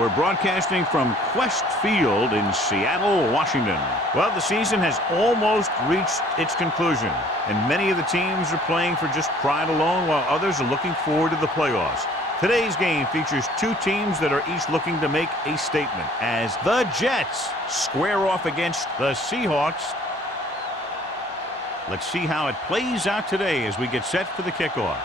We're broadcasting from Quest Field in Seattle, Washington. Well, the season has almost reached its conclusion, and many of the teams are playing for just pride alone, while others are looking forward to the playoffs. Today's game features two teams that are each looking to make a statement, as the Jets square off against the Seahawks. Let's see how it plays out today as we get set for the kickoff.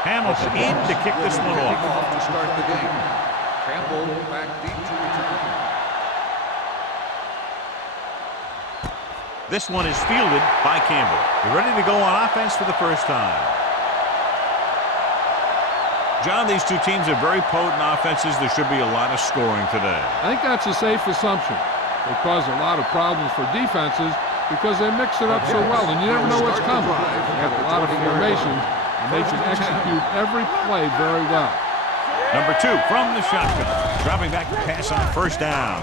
Hamilton in to kick this one off. To start the game. Campbell back deep to return. This one is fielded by Campbell. You're ready to go on offense for the first time. John, these two teams are very potent offenses. There should be a lot of scoring today. I think that's a safe assumption. They cause a lot of problems for defenses because they mix it up so well, and you never know what's coming. They have a lot of formations, and they can execute every play very well. Number 2 from the shotgun. Dropping back to pass on first down.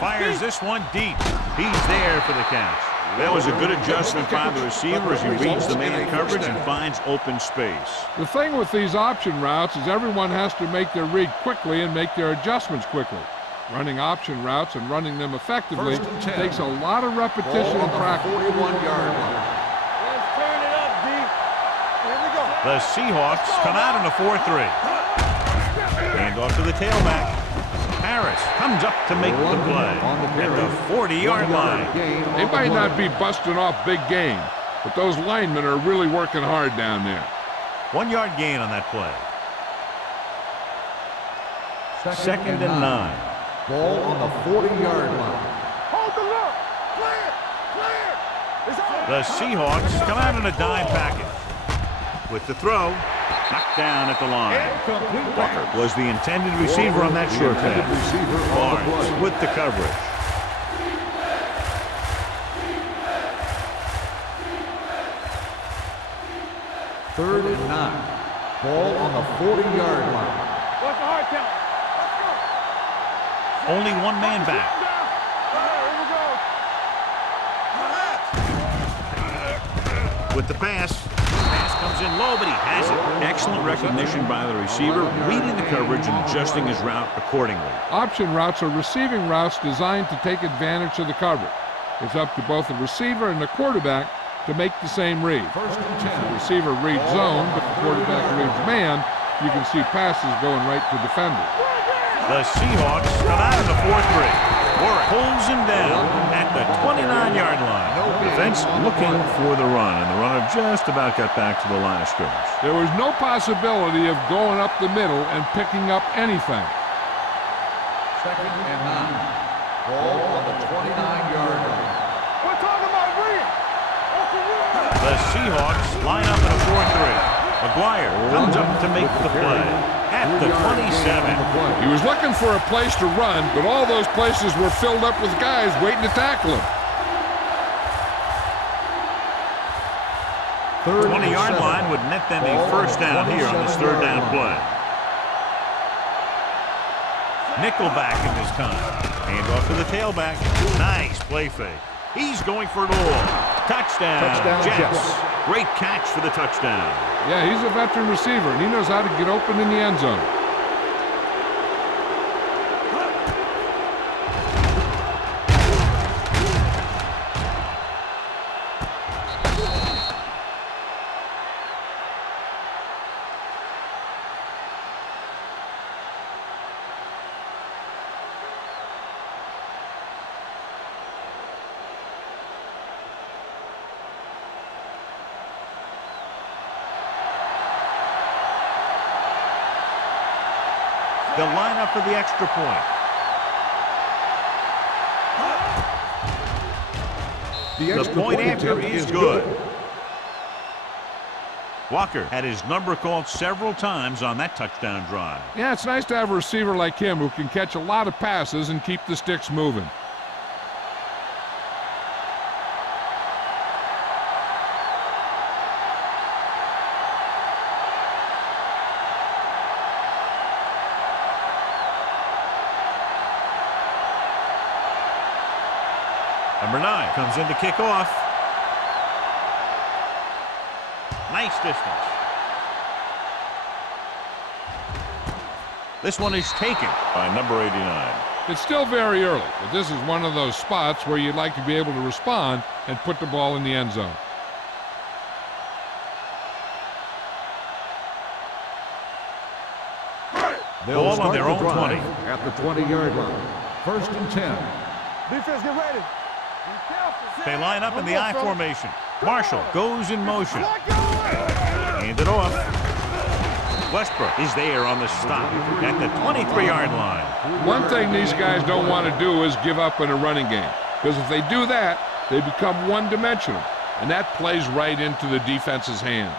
Fires this one deep. He's there for the catch. That was a good adjustment by the receiver as he reads the man coverage and finds open space. The thing with these option routes is everyone has to make their read quickly and make their adjustments quickly. Running option routes and running them effectively takes a lot of repetition and practice. 41-yard line. The Seahawks come out in a 4-3. Hand off to the tailback. Harris comes up to make the play at the 40-yard line. They might not be busting off big game, but those linemen are really working hard down there. 1-yard gain on that play. Second and 9. Ball on the 40-yard line. The Seahawks come out in a dime package. With the throw, knocked down at the line. Walker was the intended receiver on that short pass. Barnes with the coverage. Third and 9. Ball on the 40-yard line. What's the hard count? Only one man back. With the pass. Pass comes in low, but he has it. Excellent recognition by the receiver, reading the coverage and adjusting his route accordingly. Option routes are receiving routes designed to take advantage of the coverage. It's up to both the receiver and the quarterback to make the same read. First and 10. The receiver reads zone, but the quarterback reads man. You can see passes going right to defenders. The Seahawks come out in the 4-3. Warwick pulls him down at the 29-yard line. Defense looking for the run, and the runner just about got back to the line of scrimmage. There was no possibility of going up the middle and picking up anything. Second and 9. Ball on the 29-yard line. We're talking about read. The Seahawks line up in a 4-3. McGuire comes up to make the play at the 27. He was looking for a place to run, but all those places were filled up with guys waiting to tackle him. 20-yard line would net them a first down here on this third down play. Nickelback in this time. Hand off to the tailback. Nice play fake. He's going for it all. Touchdown, Jets. Great catch for the touchdown. Yeah, he's a veteran receiver, and he knows how to get open in the end zone. They'll line up for the extra point. The point after is good. Walker had his number called several times on that touchdown drive. Yeah, it's nice to have a receiver like him who can catch a lot of passes and keep the sticks moving. Number 9 comes in to kick off. Nice distance. This one is taken by number 89. It's still very early, but this is one of those spots where you'd like to be able to respond and put the ball in the end zone. They'll Ball on their own 20. At the 20-yard line. 1st and 10. Defense, get ready. Be careful. They line up in the I formation. Marshall goes in motion. Let go. Hand it off. Westbrook is there on the stop at the 23-yard line. One thing these guys don't want to do is give up in a running game, because if they do that, they become one-dimensional, and that plays right into the defense's hands.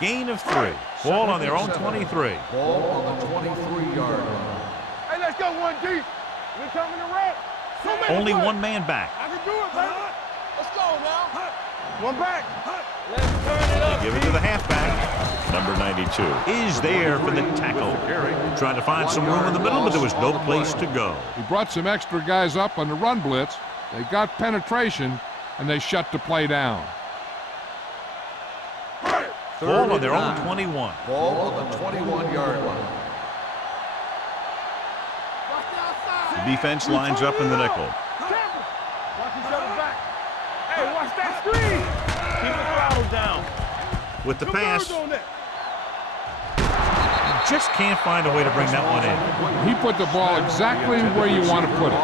Gain of 3. Ball on their own 23. Ball on the 23-yard line. Hey, let's go 1 deep. We're coming to red. Only one man back. I can do it, baby. Let's go now. One back. Let's turn it up. Give it to the halfback. Number 92 is there for the tackle. Trying to find some room in the middle, but there was no place to go. He brought some extra guys up on the run blitz. They got penetration, and they shut the play down. Ball on their own 21. Ball on the 21-yard line. The defense lines up in the nickel. Watch each other back. Hey, watch that screen. Keep the throttle down. With the pass, On that. just can't find a way to bring that one in. He put the ball exactly where you want to put it.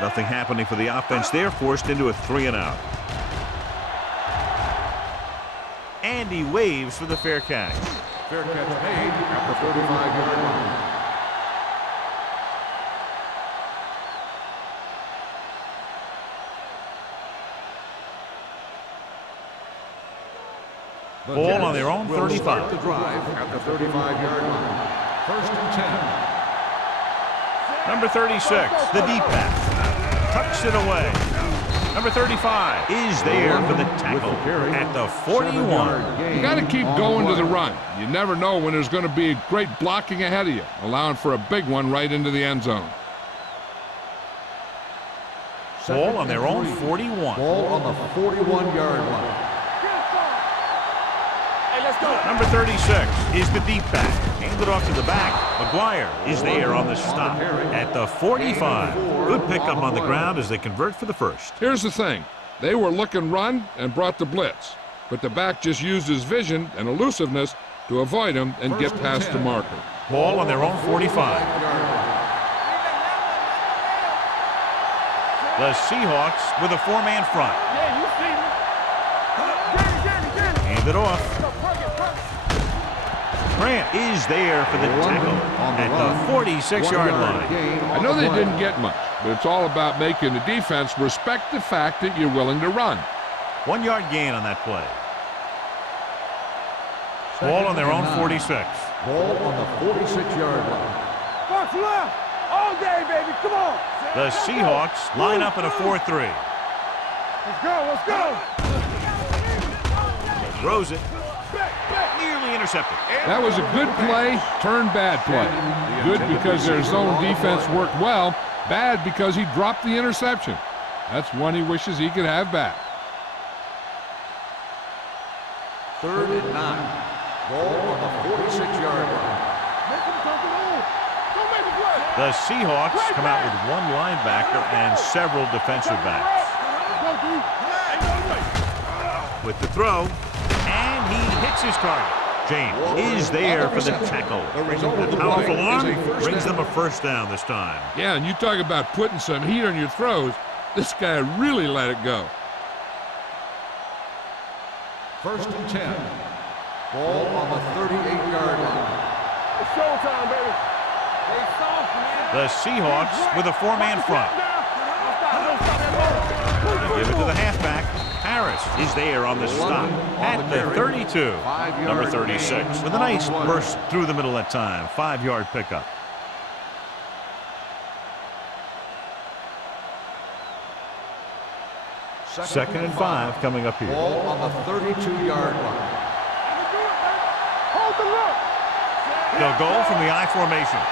Nothing happening for the offense. They're forced into a 3-and-out. And he waves for the fair catch. Fair catch made at the 35-yard line. Ball on their own 35. The drive at the 35-yard line. 1st and 10. Number 36, the deep pass. Tucks it away. Number 35 is there for the tackle at the 41. You got to keep going to the run. You never know when there's going to be great blocking ahead of you, allowing for a big one right into the end zone. Ball on their own 41. Ball on the 41-yard line. Hey, let's go. Number 36 is the deep back. Handed off to the back. McGuire is there on the stop at the 45. Good pickup on the ground as they convert for the first. Here's the thing. They were looking run and brought the blitz, but the back just used his vision and elusiveness to avoid him and get past the marker. Ball on their own 45. The Seahawks with a 4-man front. Yeah, you see me. Get it. Handed off. Grant is there for the tackle at the 46-yard line. I know they didn't get much, but it's all about making the defense respect the fact that you're willing to run. 1-yard gain on that play. Ball on their own 46. Ball on the 46-yard line. Box left. All day, baby. Come on. The Seahawks line up in a 4-3. Let's go. Throws it. Nearly intercepted. That was a good play, turned bad play. Good because their zone defense worked well, bad because he dropped the interception. That's one he wishes he could have back. 3rd and 9. Ball on the 46-yard line. The Seahawks come out with one linebacker and several defensive backs. With the throw, and he hits his target. James is there for the tackle. The powerful arm brings them a first down this time. Yeah, and you talk about putting some heat on your throws. This guy really let it go. 1st and 10. Ball on the 38-yard line. It's showtime, baby. They soft, man. The Seahawks with a 4-man front. They give it to the halfback. Harris is there on the stop at the 32. Number 36 with a nice burst through the middle that time. 5-yard pickup. Second and 5 coming up here. Ball on the 32-yard line. Hold the look. They'll go from the I formation.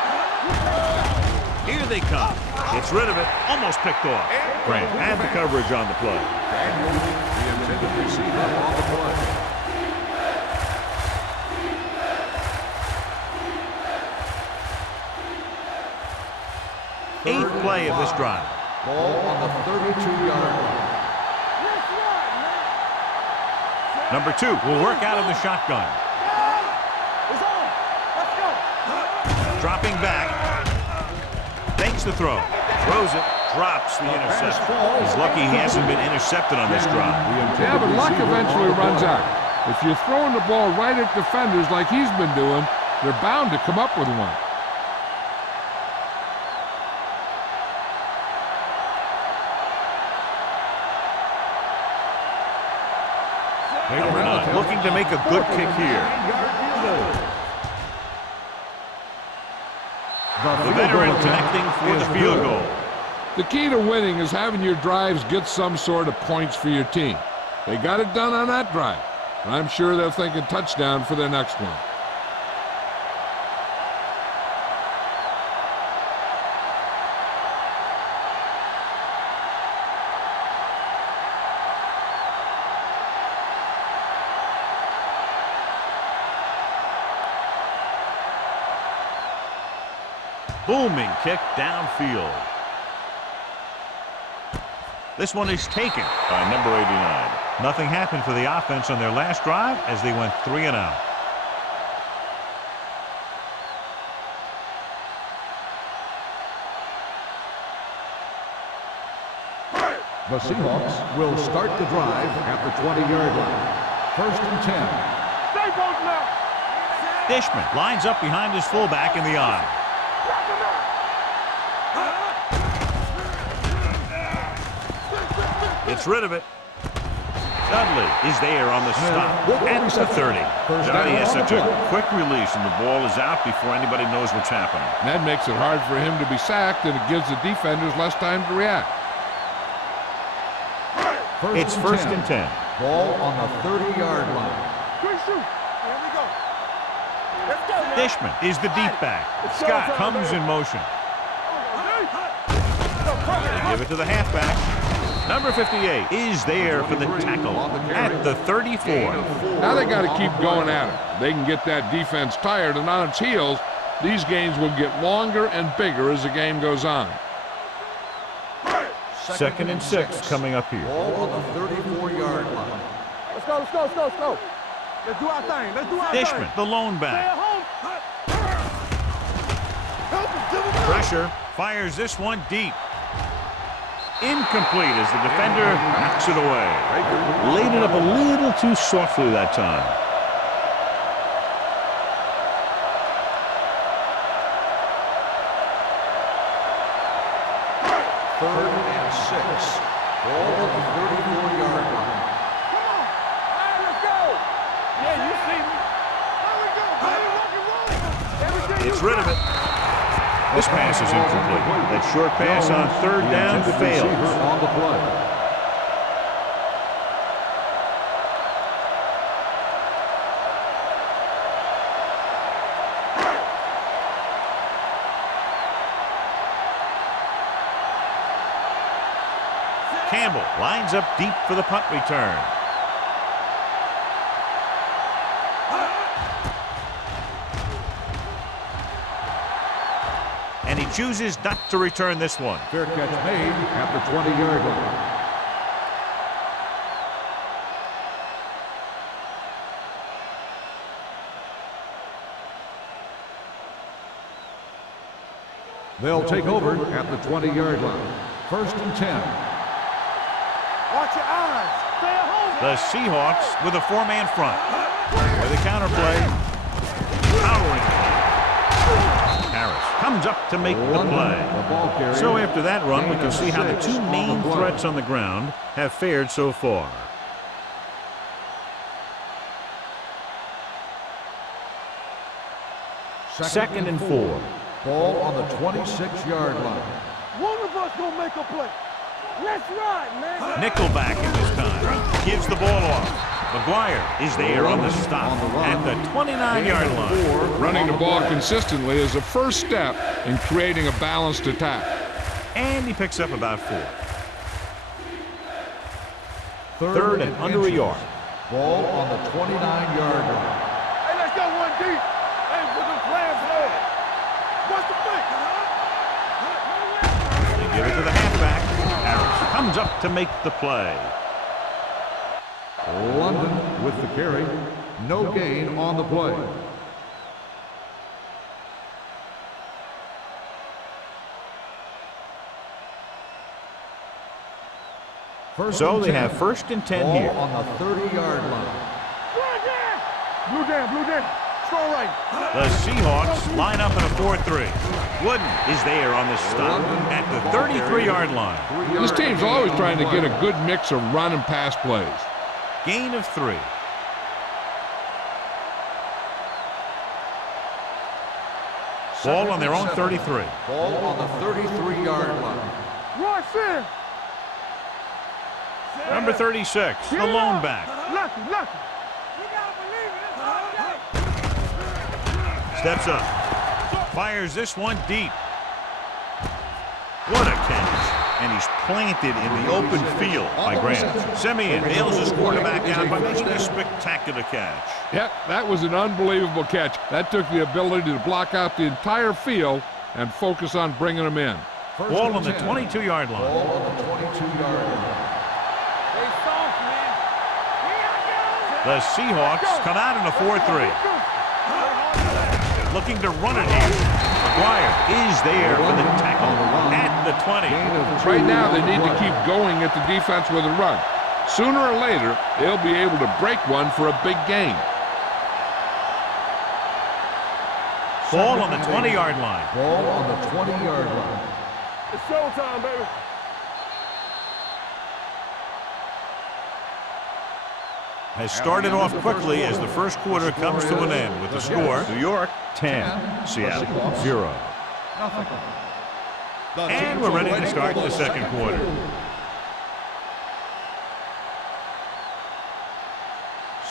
Here they come. Gets rid of it. Almost picked off. Grant had the coverage on the play. Daniel, the intended receiver on the play. Eighth play of this drive. Ball on the 32-yard line. Number 2 will work out of the shotgun. It's on. Let's go. Dropping back. Fakes the throw. Throws it. Drops the interception. He's lucky he hasn't been intercepted on this drive. Yeah, but luck eventually runs out. If you're throwing the ball right at defenders like he's been doing, they're bound to come up with one. Number 9 looking to make a good kick here. The veteran connecting for the field goal. The key to winning is having your drives get some sort of points for your team. They got it done on that drive. And I'm sure they're thinking touchdown for their next one. Booming kick downfield. This one is taken by number 89. Nothing happened for the offense on their last drive as they went 3 and out. The Seahawks will start the drive at the 20-yard line. First and 10. Stay both now. Dishman lines up behind his fullback in the eye. Gets rid of it. Dudley is there on the stop at the 30. Johnny has such a quick release and the ball is out before anybody knows what's happening. That makes it hard for him to be sacked, and it gives the defenders less time to react. It's first and 10. Ball on the 30-yard line. Quick shoot. Here we go. Let's go, man. Dishman is the deep back. Scott comes in motion. They give it to the halfback. Number 58 is there for the tackle at the 34. Now they got to keep going at it. They can get that defense tired and on its heels. These games will get longer and bigger as the game goes on. Second and 6 coming up here. Ball on the 34-yard line. Let's go, let's go, let's go, let's go. Let's do our thing. Let's do our thing. Dishman, the lone Stay back. at home. Help him, give him Pressure, fires this one deep. Incomplete as the defender knocks it away. Laid it up a little too softly that time. Third and 6. Ball on the 34-yard line. Come on. All right, let's go. Yeah, you see me. There we go. Baby, rock and roll. Everything Gets you rid of it. This pass is incomplete. That short pass on third down fails. On the play. Campbell lines up deep for the punt return. And he chooses not to return this one. Fair catch made at the 20-yard line. They'll take over at the 20-yard line. First and 10. Watch your eyes. Stay at home. The Seahawks with a 4-man front. With a counterplay. Powering. Harris comes up to make the play. So after that run, we can see how the two main threats on the ground have fared so far. Second and 4. Ball on the 26-yard line. One of us gonna make a play. Let's run, man. Nickelback at this time. Gives the ball off. McGuire is there on the stop at the 29-yard line. Running the ball consistently is the first step in creating a balanced attack. And he picks up about 4. Third and under a yard. Ball on the 29-yard line. Hey, let's go one deep. Hey, put them plans ahead. What's the fix? They give it to the halfback. Harris comes up to make the play. London with the carry. No gain on the play. So they have first and 10 Ball here. on the 30-yard line. Blue down. Strong right. The Seahawks line up in a 4-3. Wooden is there on the stop at the 33-yard line. This team's always trying to get a good mix of run and pass plays. Gain of 3. Ball on their own 33. Ball on the 33-yard line. Run, center. Number 36, the lone back. Lucky. You gotta believe it. Steps up. Fires this one deep. What a catch. And he's planted in the open field by Grant. Simeon bails his quarterback out by making a spectacular catch. Yep, that was an unbelievable catch. That took the ability to block out the entire field and focus on bringing them in. Ball on the 22-yard line. Ball on the 22-yard line. They soft, man. The Seahawks come out in a 4-3. Looking to run it here. McGuire is there for the tackle at the 20. Right now, they need to keep going at the defense with a run. Sooner or later, they'll be able to break one for a big gain. Ball on the 20-yard line. Ball on the 20-yard line. It's showtime, baby. Has started off quickly as the first quarter comes to an end with the score. New York 10, Seattle 0. And we're ready to start the second quarter.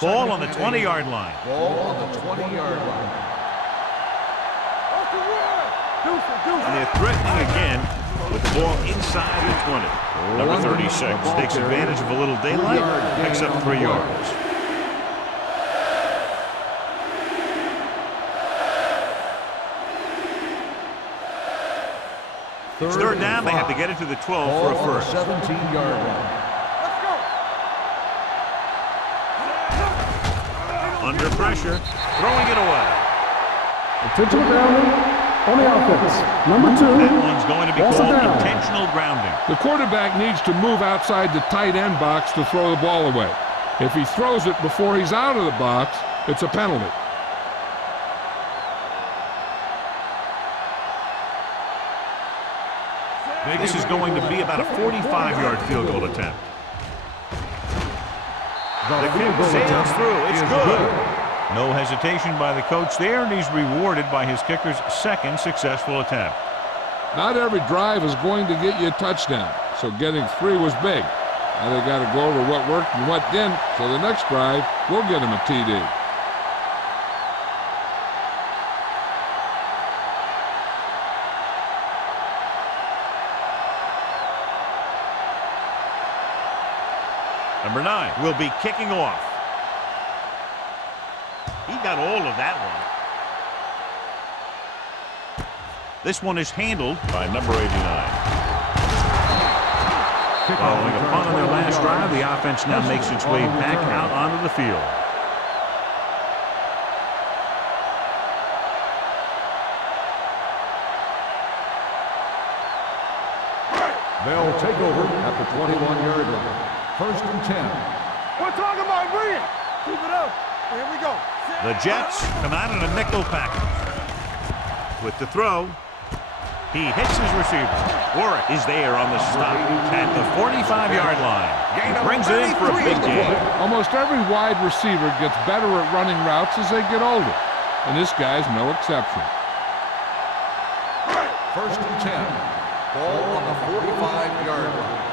Ball on the 20-yard line. Ball on the 20-yard line. And they're threatening again with the ball inside the 20. Number 36 takes advantage of a little daylight, picks up 3 yards. Third down, they have to get it to the 12 for a first. 17-yard line. Under pressure, throwing it away. Intentional grounding on the offense. Number 2. That one's going to be called intentional grounding. The quarterback needs to move outside the tight end box to throw the ball away. If he throws it before he's out of the box, it's a penalty. This is going to be about a 45-yard field goal attempt. The kick sails through. It's good. No hesitation by the coach there, and he's rewarded by his kicker's second successful attempt. Not every drive is going to get you a touchdown, so getting 3 was big. Now they got to go over what worked and what didn't, so the next drive will get him a TD. Number 9 will be kicking off. He got all of that one. This one is handled by number 89. Following a punt on their last drive, the offense now makes its way back out onto the field. They'll take over at the 21-yard line. First and 10. We're talking about brilliant. Keep it up. Here we go. The Jets come out in a nickel package. With the throw, he hits his receiver. Warwick is there on the stop at the 45-yard line. He brings it in for a big gain. Almost every wide receiver gets better at running routes as they get older, and this guy's no exception. First and 10. Ball on the 45-yard line.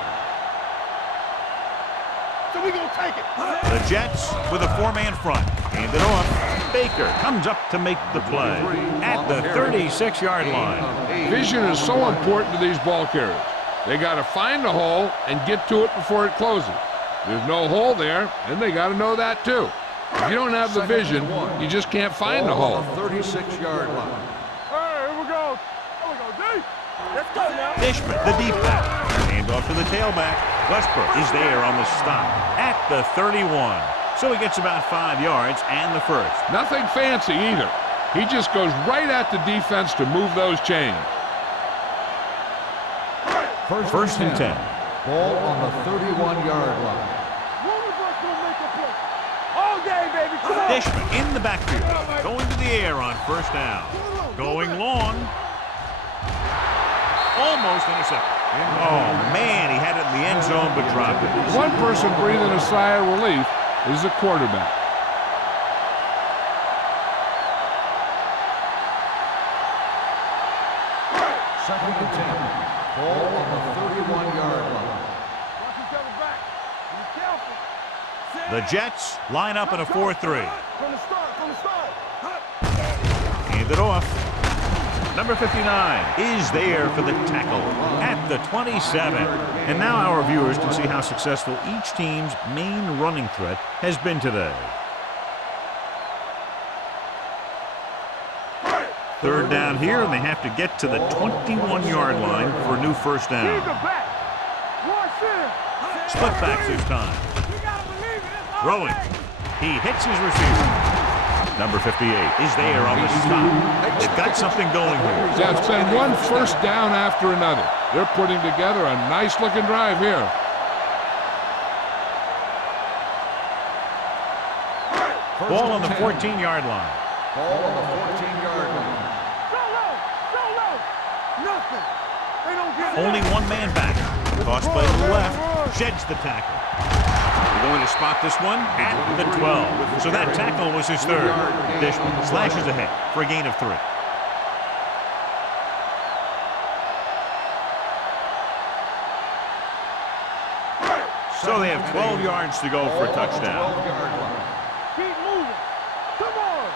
so we gonna take it. The Jets with a four-man front. Hand it off. Baker comes up to make the play at the 36-yard line. Vision is so important to these ball carriers. They got to find the hole and get to it before it closes. There's no hole there, and they got to know that too. If you don't have the vision, you just can't find the hole. 36-yard line. Hey, here we go. Here we go, D. Let's go now. Dishman, the deep back. Hand off to the tailback. Westbrook is there on the stop at the 31. So he gets about 5 yards and the first. Nothing fancy either. He just goes right at the defense to move those chains. First and 10. Ball on the 31-yard line. One of us gonna make a play. All day, baby. Come on. Dishman in the backfield. Going to the air on first down. Going long. Almost intercepted. Oh, man, he had it in the end zone but dropped it. One person breathing a sigh of relief is the quarterback. Second and 10. Ball on the 31-yard line. Watch each other back. Be careful. The Jets line up in a 4-3. From the start, from the start. Hand it off. Number 59 is there for the tackle at the 27. And now our viewers can see how successful each team's main running threat has been today. Third down here, and they have to get to the 21-yard line for a new first down. Keep it back. Watch it. Split backs this time. You gotta believe it. It's all Throwing. day. He hits his receiver. Number 58 is there on the stop. They've got something going here. Yeah, it's been one first down after another. They're putting together a nice-looking drive here. Ball on the 14-yard line. Ball on the 14-yard line. So low. So low. Nothing. They don't get it. Only one man back. Toss play to the left. Sheds the tackle. We're going to spot this one at the 12. So that tackle was his third. Dishman slashes ahead for a gain of 3. So they have 12 yards to go for a touchdown. 12-yard line. Keep moving. Come on.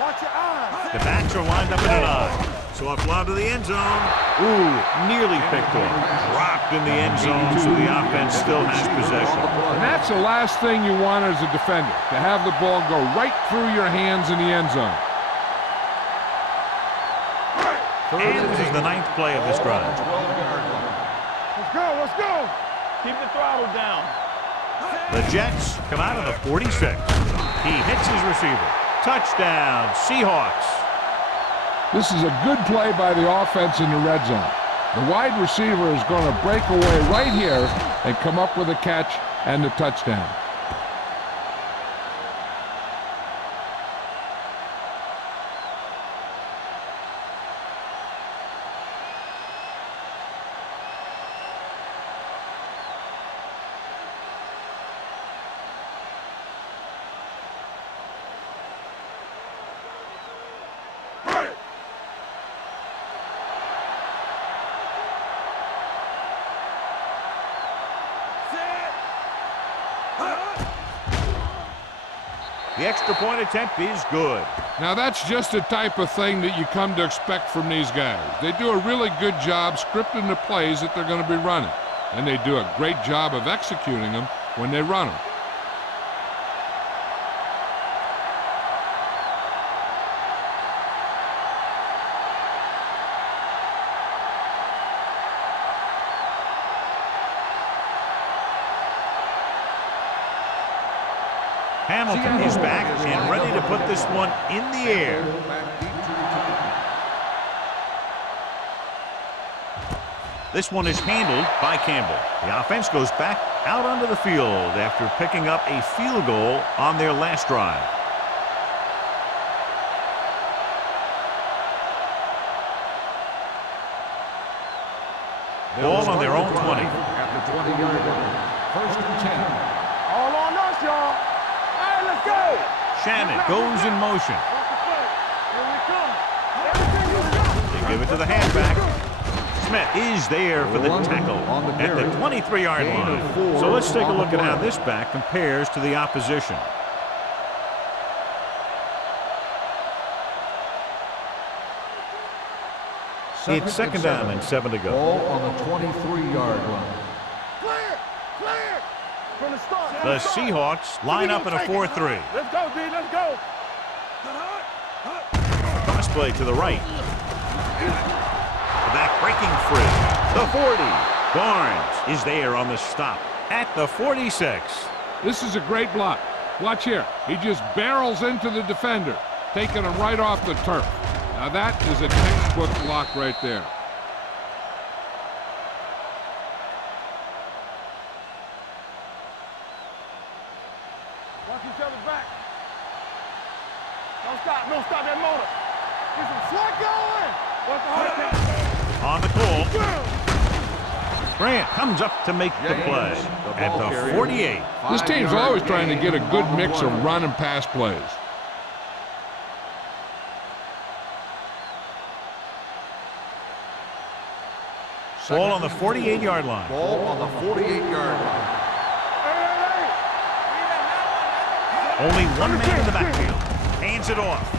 Watch your eyes. The backs are lined up in an eye. So a fly to the end zone. Ooh, nearly picked off. Dropped in the end zone, so the offense still has possession. And that's the last thing you want as a defender, to have the ball go right through your hands in the end zone. And this is the 9th play of this drive. 12-yard line. Let's go. Let's go. Keep the throttle down. The Jets come out of the 46. He hits his receiver. Touchdown, Seahawks. This is a good play by the offense in the red zone. The wide receiver is going to break away right here and come up with a catch and the touchdown. The extra point attempt is good. Now that's just the type of thing that you come to expect from these guys. They do a really good job scripting the plays that they're going to be running. And they do a great job of executing them when they run them. Hamilton is back and ready to put this one in the air. This one is handled by Campbell. The offense goes back out onto the field after picking up a field goal on their last drive. Ball on their own 20. At the 20-yard line. First and 10. All on us, y'all. All right, let's go. Shannon goes in motion. Watch the play. Here we come. Everything you got. They give it to the halfback. Smith is there for the tackle at the 23-yard line. So let's take a look at how this back compares to the opposition. It's second down and 7 to go. Ball on the 23-yard line. Clear! Clear! From the start. The Seahawks line up in a 4-3. Let's go, D. Let's go. Cross play to the right. The back breaking free. The 40. Barnes is there on the stop at the 46. This is a great block. Watch here. He just barrels into the defender, taking him right off the turf. Now that is a textbook block right there. Watch each other back. Don't stop. Don't stop that motor. Get some slack going. Watch the hard On the call. Grant comes up to make the play at the 48. This team's always trying to get a good mix of run and pass plays. Ball on the 48-yard line. Ball on the 48-yard line. Only one man in the backfield. Hands it off.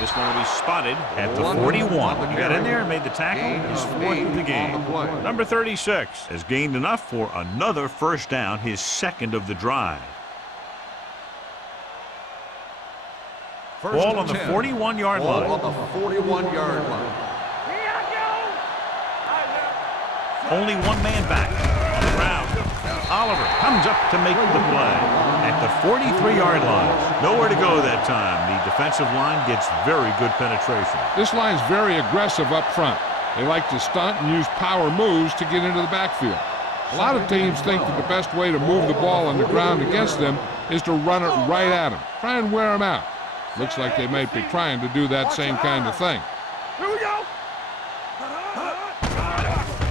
This one will be spotted at the 41. He got in there and made the tackle. His fourth in the game. Number 36 has gained enough for another first down, his second of the drive. Ball on the 41-yard line. Ball on the 41-yard line. Only one man back on the ground. Oliver comes up to make the play at the 43-yard line. Nowhere to go that time. The defensive line gets very good penetration. This line's very aggressive up front. They like to stunt and use power moves to get into the backfield. A lot of teams think that the best way to move the ball on the ground against them is to run it right at them. Try and wear them out. Looks like they might be trying to do that same kind of thing. Here we go.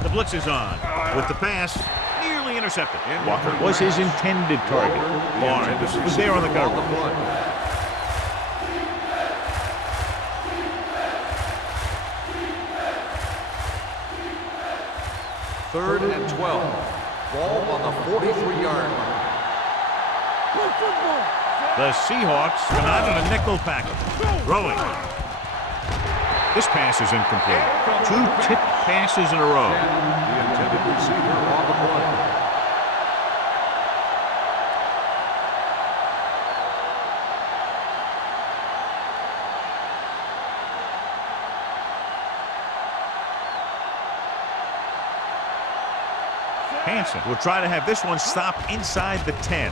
The blitz is on with the pass nearly intercepted. Walker was his intended target. Barnes was there on the cover. Third and 12. Ball on the 43-yard line. The Seahawks come out in a nickel package. Throwing. This pass is incomplete. Two tipped passes in a row. The intended receiver on the play. Hansen will try to have this one stop inside the 10.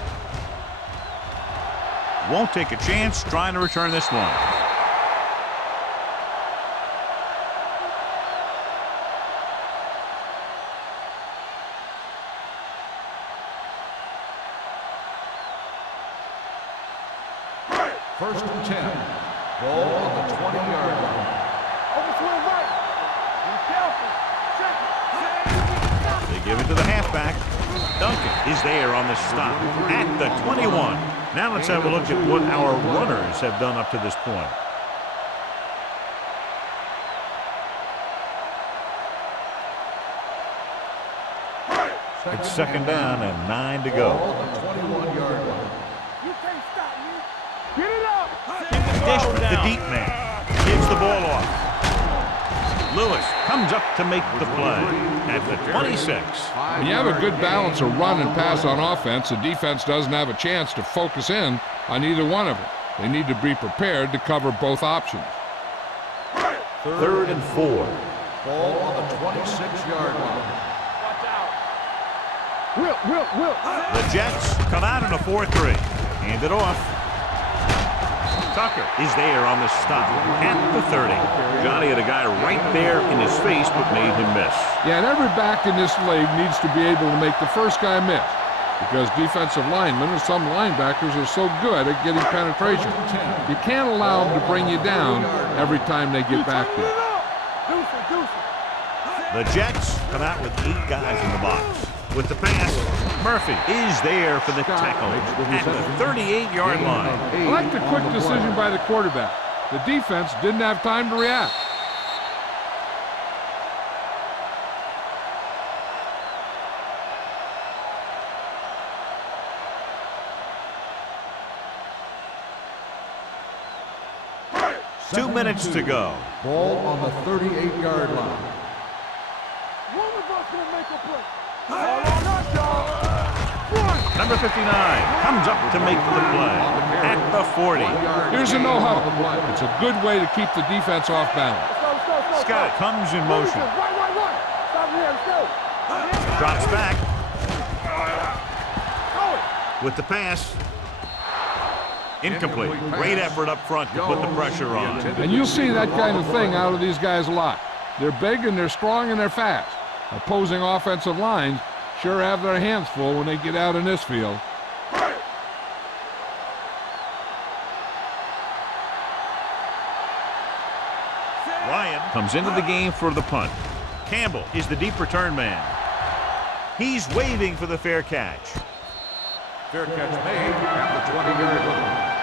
Won't take a chance trying to return this one. First and 10. Ball on the 20-yard line. Over to the right. Be careful. Check it. They give it to the halfback. Duncan is there on the stop at the 21. Now let's have a look at what our runners have done up to this point. It's second down and 9 to go. Ball on the 21-yard line. You can't stop me. Get it up. Dish with the deep man. Gives the ball off. Lewis comes up to make the play at the 26. When you have a good balance of run and pass on offense, the defense doesn't have a chance to focus in on either one of them. They need to be prepared to cover both options. Third and 4. Ball on the 26-yard line. Watch out. Will. The Jets come out in a 4-3. Hand it off. Tucker is there on the stop at the 30. Johnny had a guy right there in his face but made him miss. Yeah, and every back in this league needs to be able to make the first guy miss, because defensive linemen and some linebackers are so good at getting penetration. You can't allow them to bring you down every time they get back there. The Jets come out with 8 guys in the box. With the pass, Murphy is there for the tackle at the 38-yard line. I like the quick decision by the quarterback. The defense didn't have time to react. 2 minutes to go. Ball on the 38-yard line. One of us will make a play. All on us, y'all. Number 59 comes up to make the play at the 40. Here's a no-huddle. It's a good way to keep the defense off balance. Let's go. Scott comes in motion. Right. Stop here. Let's go. Drops back with the pass. Incomplete. Great effort up front to put the pressure on. And you'll see that kind of thing out of these guys a lot. They're big and they're strong and they're fast. Opposing offensive lines sure have their hands full when they get out in this field. Ryan comes into the game for the punt. Campbell is the deep return man. He's waving for the fair catch. Fair catch made at the 20-yard line.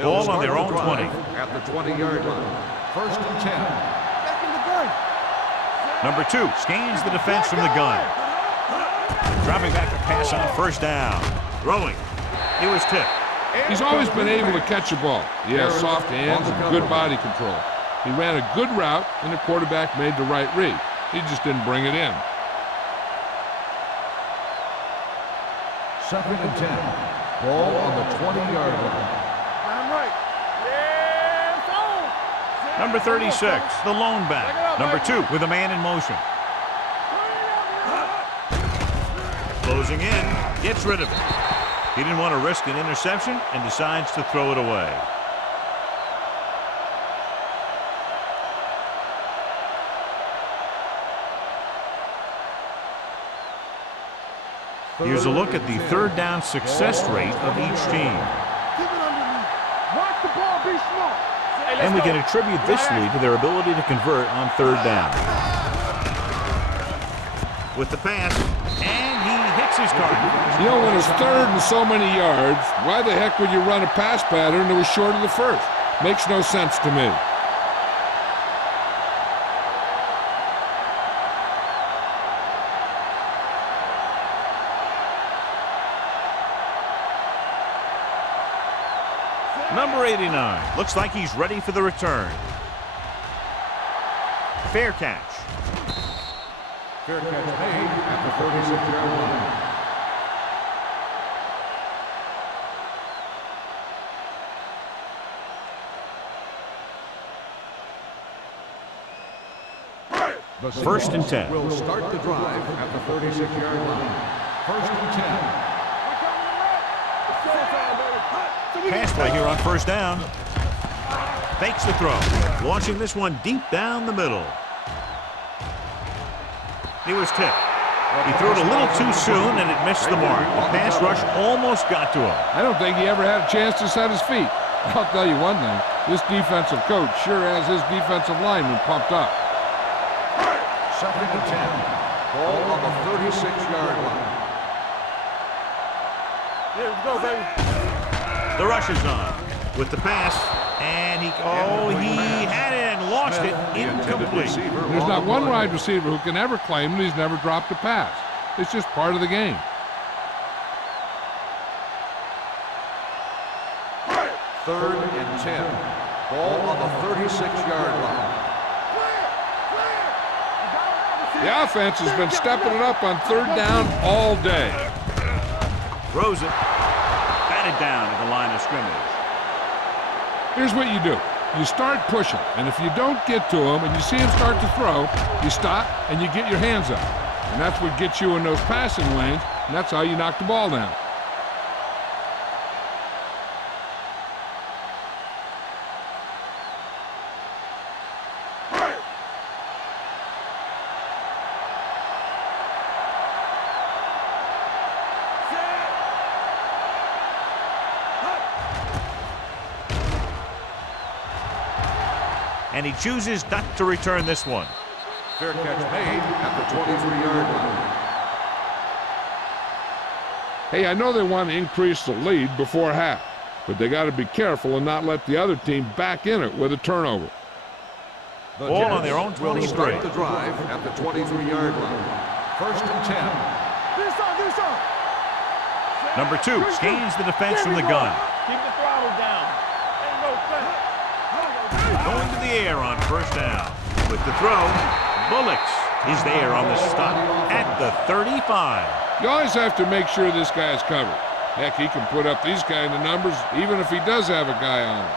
Ball on their own 20. At the 20-yard line. 1st and 10. Back in the gun. Number 2 scans the defense from the gun. Dropping back to pass on 1st down. Throwing. It was tipped. He's always been able to catch a ball. He has soft hands and good body control. He ran a good route, and the quarterback made the right read. He just didn't bring it in. 2nd and 10. Ball on the 20-yard line. I'm right. Yeah, it's on. Number 36, the lone back. Number 2 with a man in motion. Closing in, gets rid of it. He didn't want to risk an interception and decides to throw it away. Here's a look at the 3rd down success rate of each team. Keep it underneath. Watch the ball. Be smart. And we can attribute this lead to their ability to convert on 3rd down. With the pass, and he hits his target. You know, when it's 3rd and so many yards, why the heck would you run a pass pattern that was short of the 1st? Makes no sense to me. Number 89 looks like he's ready for the return. Fair catch. Fair catch made at the 36-yard line. The 1st and 10. Will start the drive at the 36-yard line. 1st and 10. Pass play here on 1st down. Fakes the throw. Launching this one deep down the middle. He was tipped. He threw it a little too soon and it missed the mark. The pass rush almost got to him. I don't think he ever had a chance to set his feet. I'll tell you one thing. This defensive coach sure has his defensive lineman pumped up. 2nd and 10. Ball on the 36-yard line. Yeah, let's go, baby. The rush is on with the pass, and he had it and lost it incomplete. There's not one wide receiver who can ever claim that he's never dropped a pass. It's just part of the game. 3rd and 10. Ball on the 36-yard line. The offense has been stepping it up on 3rd down all day. Throws it. Batted down at the line of scrimmage. Here's what you do. You start pushing, and if you don't get to him and you see him start to throw, you stop and you get your hands up. And that's what gets you in those passing lanes, and that's how you knock the ball down. And he chooses not to return this one. Fair catch made at the 23-yard line. Hey, I know they want to increase the lead before half, but they got to be careful and not let the other team back in it with a turnover. Ball on their own 23. Will start the drive at the 23-yard line. First and 10. Number 2 scans the defense from the gun. Keep the throttle down. Ain't no thing. Going to the air on first down. With the throw, Bullocks is there on the stop at the 35. You always have to make sure this guy's covered. Heck, he can put up these kind of numbers even if he does have a guy on him.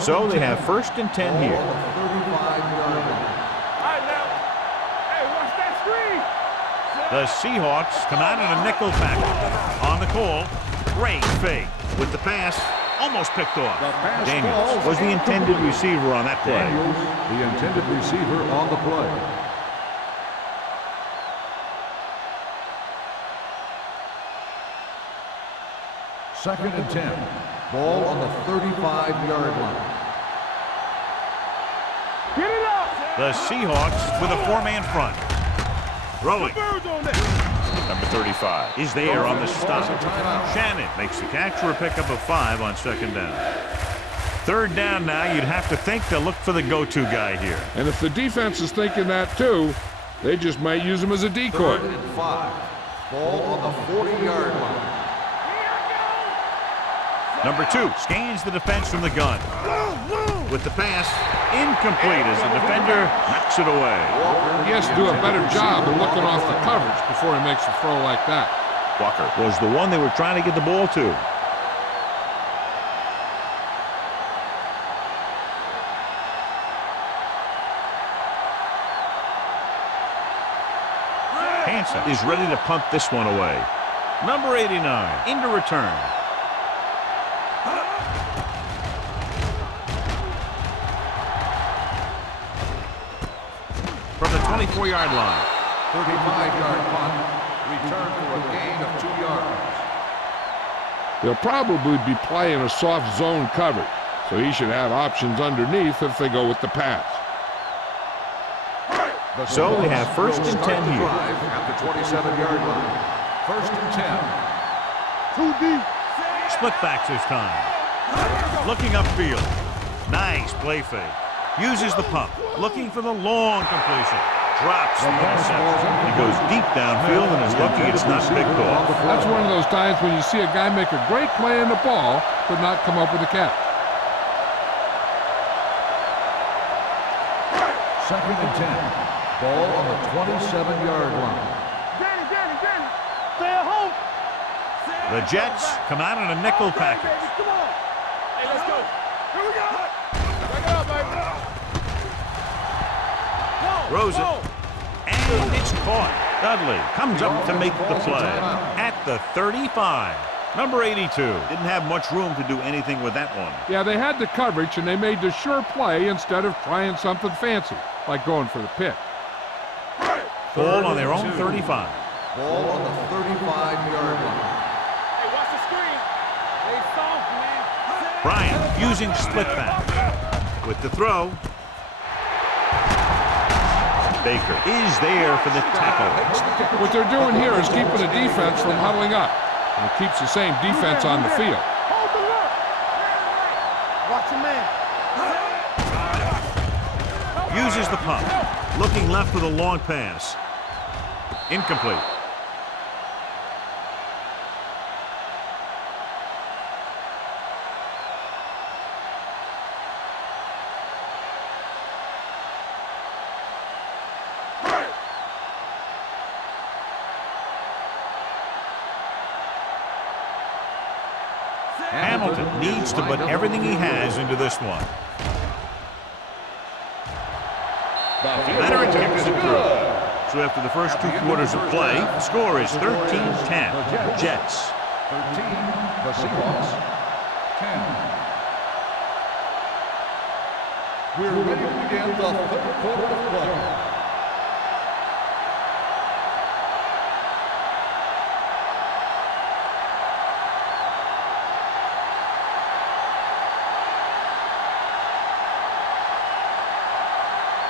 So they have first and 10 here. 35-yard line. All right, now. Hey, watch that screen. The Seahawks come out in a nickel package. On the call, great fake. With the pass, almost picked off. Daniels was the intended receiver on that play. Daniels, the intended receiver on the play. Second and 10. Ball on the 35-yard line. Get it up. The Seahawks with a 4-man front. Throwing. Birds on that. Number 35 is there on the stop. Shannon makes the catch for a pickup of 5 on second down. Third down now, you'd have to think they'll look for the go-to guy here. And if the defense is thinking that too, they just might use him as a decoy. Third and 5. Ball on the 40-yard line. Number 2 scans the defense from the gun. With the pass, incomplete as the defender knocks it away. He has to do a better job of looking off the coverage before he makes a throw like that. Walker was the one they were trying to get the ball to. Hansen is ready to punt this one away. Number 89 into return. From the 24-yard line. 35-yard punt. Return for a gain of 2 yards. They'll probably be playing a soft zone coverage, so he should have options underneath if they go with the pass. So they have first and 10 here. At the 27-yard line. First and 10. Too deep. Split backs this time. Looking upfield. Nice play fake. Uses the pump. Looking for the long completion. Drops the interception. He goes deep downfield and is lucky it's not picked off. That's one of those times when you see a guy make a great play in the ball, but not come up with a catch. Second and 10. Ball on the 27-yard line. Danny. Stay at home. The Jets come out in a nickel package. Come on. Hey, let's go. Here we go. Back it up, baby. Throws it. And it's caught. Dudley comes up to make the play at the 35. Number 82 didn't have much room to do anything with that one. Yeah, they had the coverage, and they made the sure play instead of trying something fancy, like going for the pick. Ball on their own 35. Ball on the 35-yard line. Hey, watch the screen. Hey, soft, man. Bryant using split back. With the throw. Baker is there for the tackle. What they're doing here is keeping the defense from huddling up, and it keeps the same defense on the field. Hold the look. Watch your man. Uses the pump. Looking left with a long pass. Incomplete. Hamilton needs to put everything he has into this one. Veteran kicks it through. So after the first 2 quarters of play, the score is 13-10. Jets. 13, the Seahawks. 10. We're ready to begin the third quarter of play.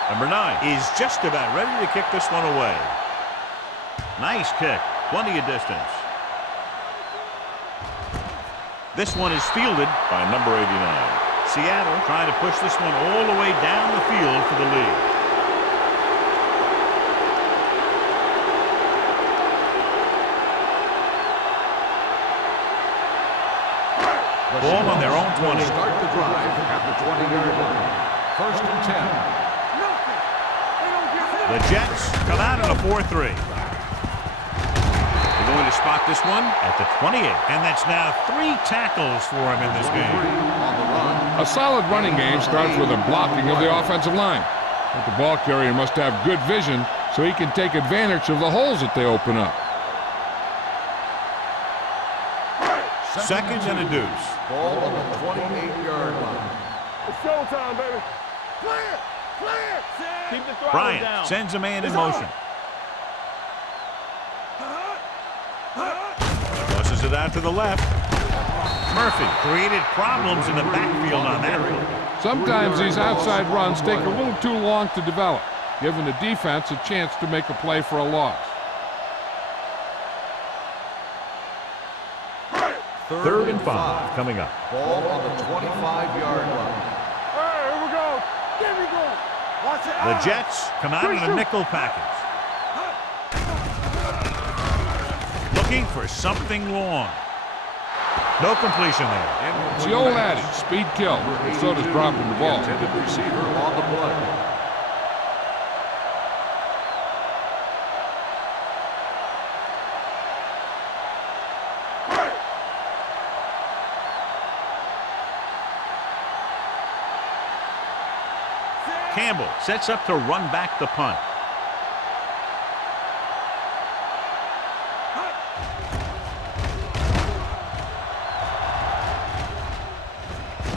Number 9 is just about ready to kick this one away. Nice kick. Plenty of distance. This one is fielded by number 89. Seattle trying to push this one all the way down the field for the lead. Ball on their own 20. Start the drive at the 20-yard line. First and 10. The Jets come out in a 4-3. They're going to spot this one at the 28. And that's now 3 tackles for him in this game. A solid running game starts with a blocking of the offensive line. But the ball carrier must have good vision so he can take advantage of the holes that they open up. Second and a deuce. Ball on the 28-yard line. It's showtime, baby. Clear! Clear! Keep the throttle Bryant down. sends a man in motion. Tosses it out to the left. Murphy created problems in the backfield on that one. Sometimes these outside runs take a little too long to develop, giving the defense a chance to make a play for a loss. Third and 5 coming up. Ball on the 25-yard line. Hey, here we go. There we go. Watch it. The Jets come out in a nickel package. Looking for something long. No completion there. It's the old adage, speed kills. So does dropping the ball. Intended receiver on the play. Campbell sets up to run back the punt.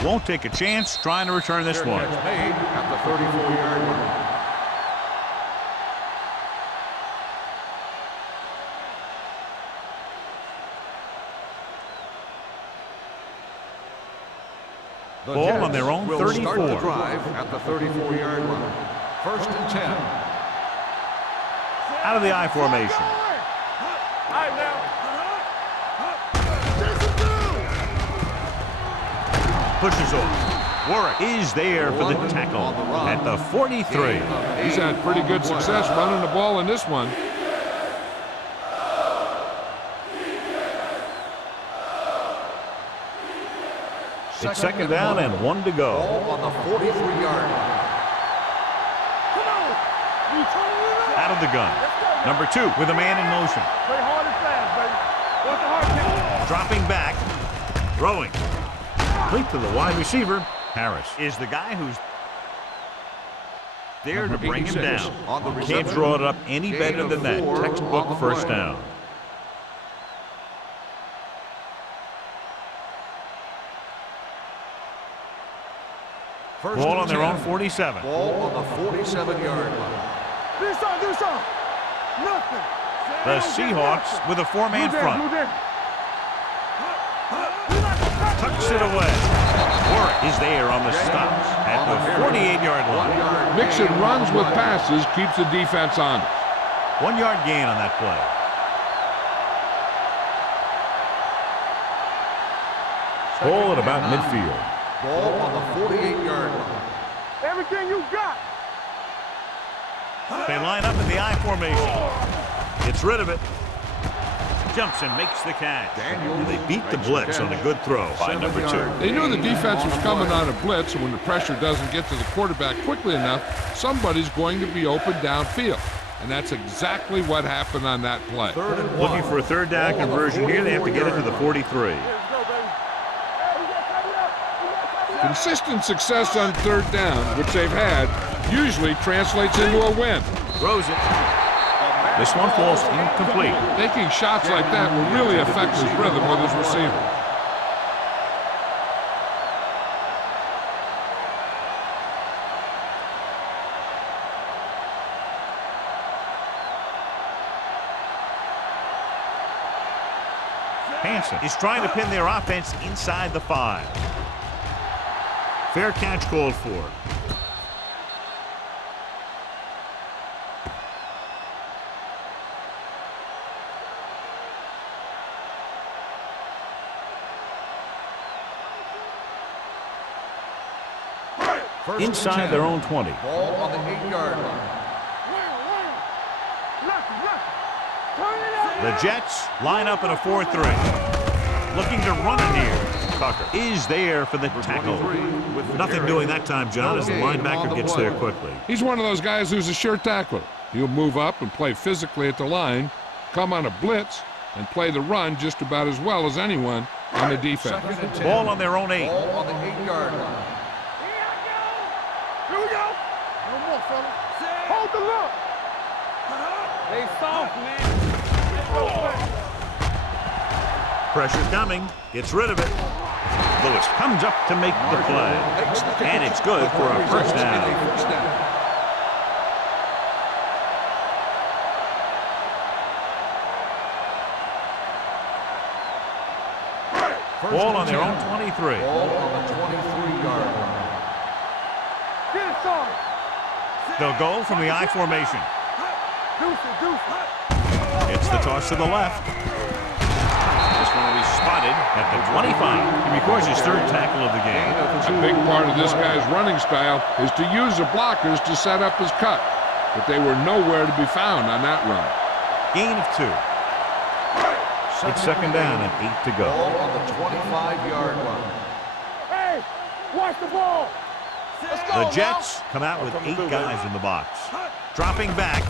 Won't take a chance trying to return this one. Catch made at the 34-yard line. The Ball Jets on their own will 34. start the drive at the 34-yard line. First and 10. Out of the I formation. All right, now. Pushes off. Warwick is there for the tackle at the 43. He's had pretty good success running the ball in this one. It's second down and 1 to go. Ball on the 43-yard line. Come on. You turning it up. Out of the gun. Number 2 with a man in motion. Play hard and fast, baby. What's the hard kick? Dropping back. Throwing. Complete to the wide receiver. Harris is the guy who's there to bring him down. Can't draw it up any better than that. Textbook first down. Ball on their own 47. Ball on the 47-yard line. Do something. Nothing. The Seahawks with a 4-man front. Tucks it away. Warwick is there on the stops at the 48-yard line. Mixing runs with passes keeps the defense honest. 1-yard gain on that play. Ball at about midfield. Ball on the 48-yard line. Everything you got. They line up in the I formation. Gets rid of it. Jumps and makes the catch. And they beat the blitz on a good throw by number 2. They knew the defense was coming on a blitz, and when the pressure doesn't get to the quarterback quickly enough, somebody's going to be open downfield. And that's exactly what happened on that play. Looking for a third down conversion here. They have to get it to the 43. Consistent success on third down, which they've had, usually translates into a win. Throws it. This one falls incomplete. Taking shots like that will really affect his rhythm with his receiver. Hansen is trying to pin their offense inside the 5. Fair catch called for. inside their own 20. Ball on the 8-yard line. The Jets line up in a 4-3. Looking to run it here. Tucker is there for the tackle. Nothing doing that time, John, as the linebacker gets there quickly. He's one of those guys who's a sure tackler. He'll move up and play physically at the line, come on a blitz, and play the run just about as well as anyone on the defense. Ball on their own 8. Ball on the 8-yard line. Here we go. No more, fella. Hold the look. They soft, man. Pressure coming. Gets rid of it. Lewis comes up to make the play. And it's good for a first down. Ball on their own 23. Ball on the 23-yard line. Get it, son. They'll go from the I formation. Deuce. It's the toss to the left. This one will be spotted at the 25. He records his 3rd tackle of the game. A big part of this guy's running style is to use the blockers to set up his cut, but they were nowhere to be found on that run. Gain of 2. It's 2nd down and 8 to go. Ball on the 25-yard line. Hey, watch the ball. Let's go, The Jets come out with 8 guys in the box. Dropping back.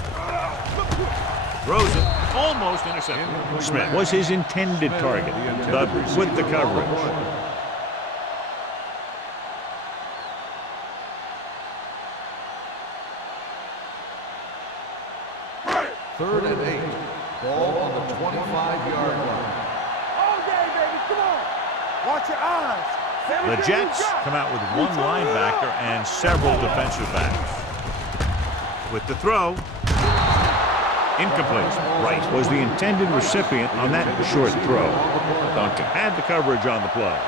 Throws it. Almost intercepted. Smith was his intended target. Dudley with the coverage. 3rd and 8. Ball on the 25-yard line. All day, baby. Come on. Watch your eyes. The Jets come out with 1 linebacker and several defensive backs. With the throw. Incomplete. Wright was the intended recipient on that short throw. Duncan had the coverage on the play.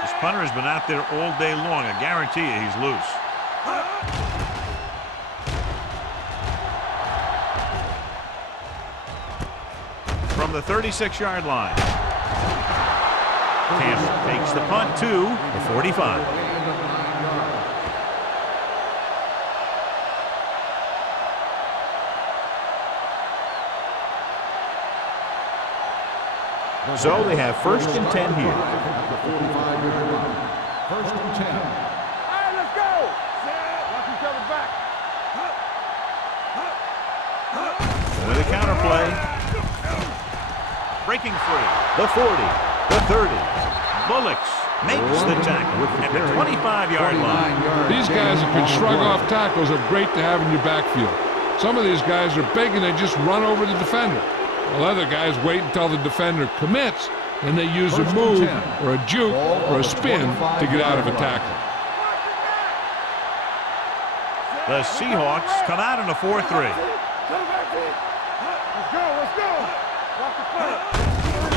This punter has been out there all day long. I guarantee you he's loose. From the 36-yard line. Campbell takes the punt to the 45. So they have 1st and 10 here. 45-yard line. 1st and 10. All right, let's go. Watch each other back. With a counterplay. Breaking free. The 40. The 30. Bullocks makes the tackle at the 25-yard line. These guys that can shrug off tackles are great to have in your backfield. Some of these guys are big and they just run over the defender. While other guys wait until the defender commits, and they use a move or a juke or a spin to get out of a tackle. The Seahawks come out in a 4-3. Let's go. Watch the play.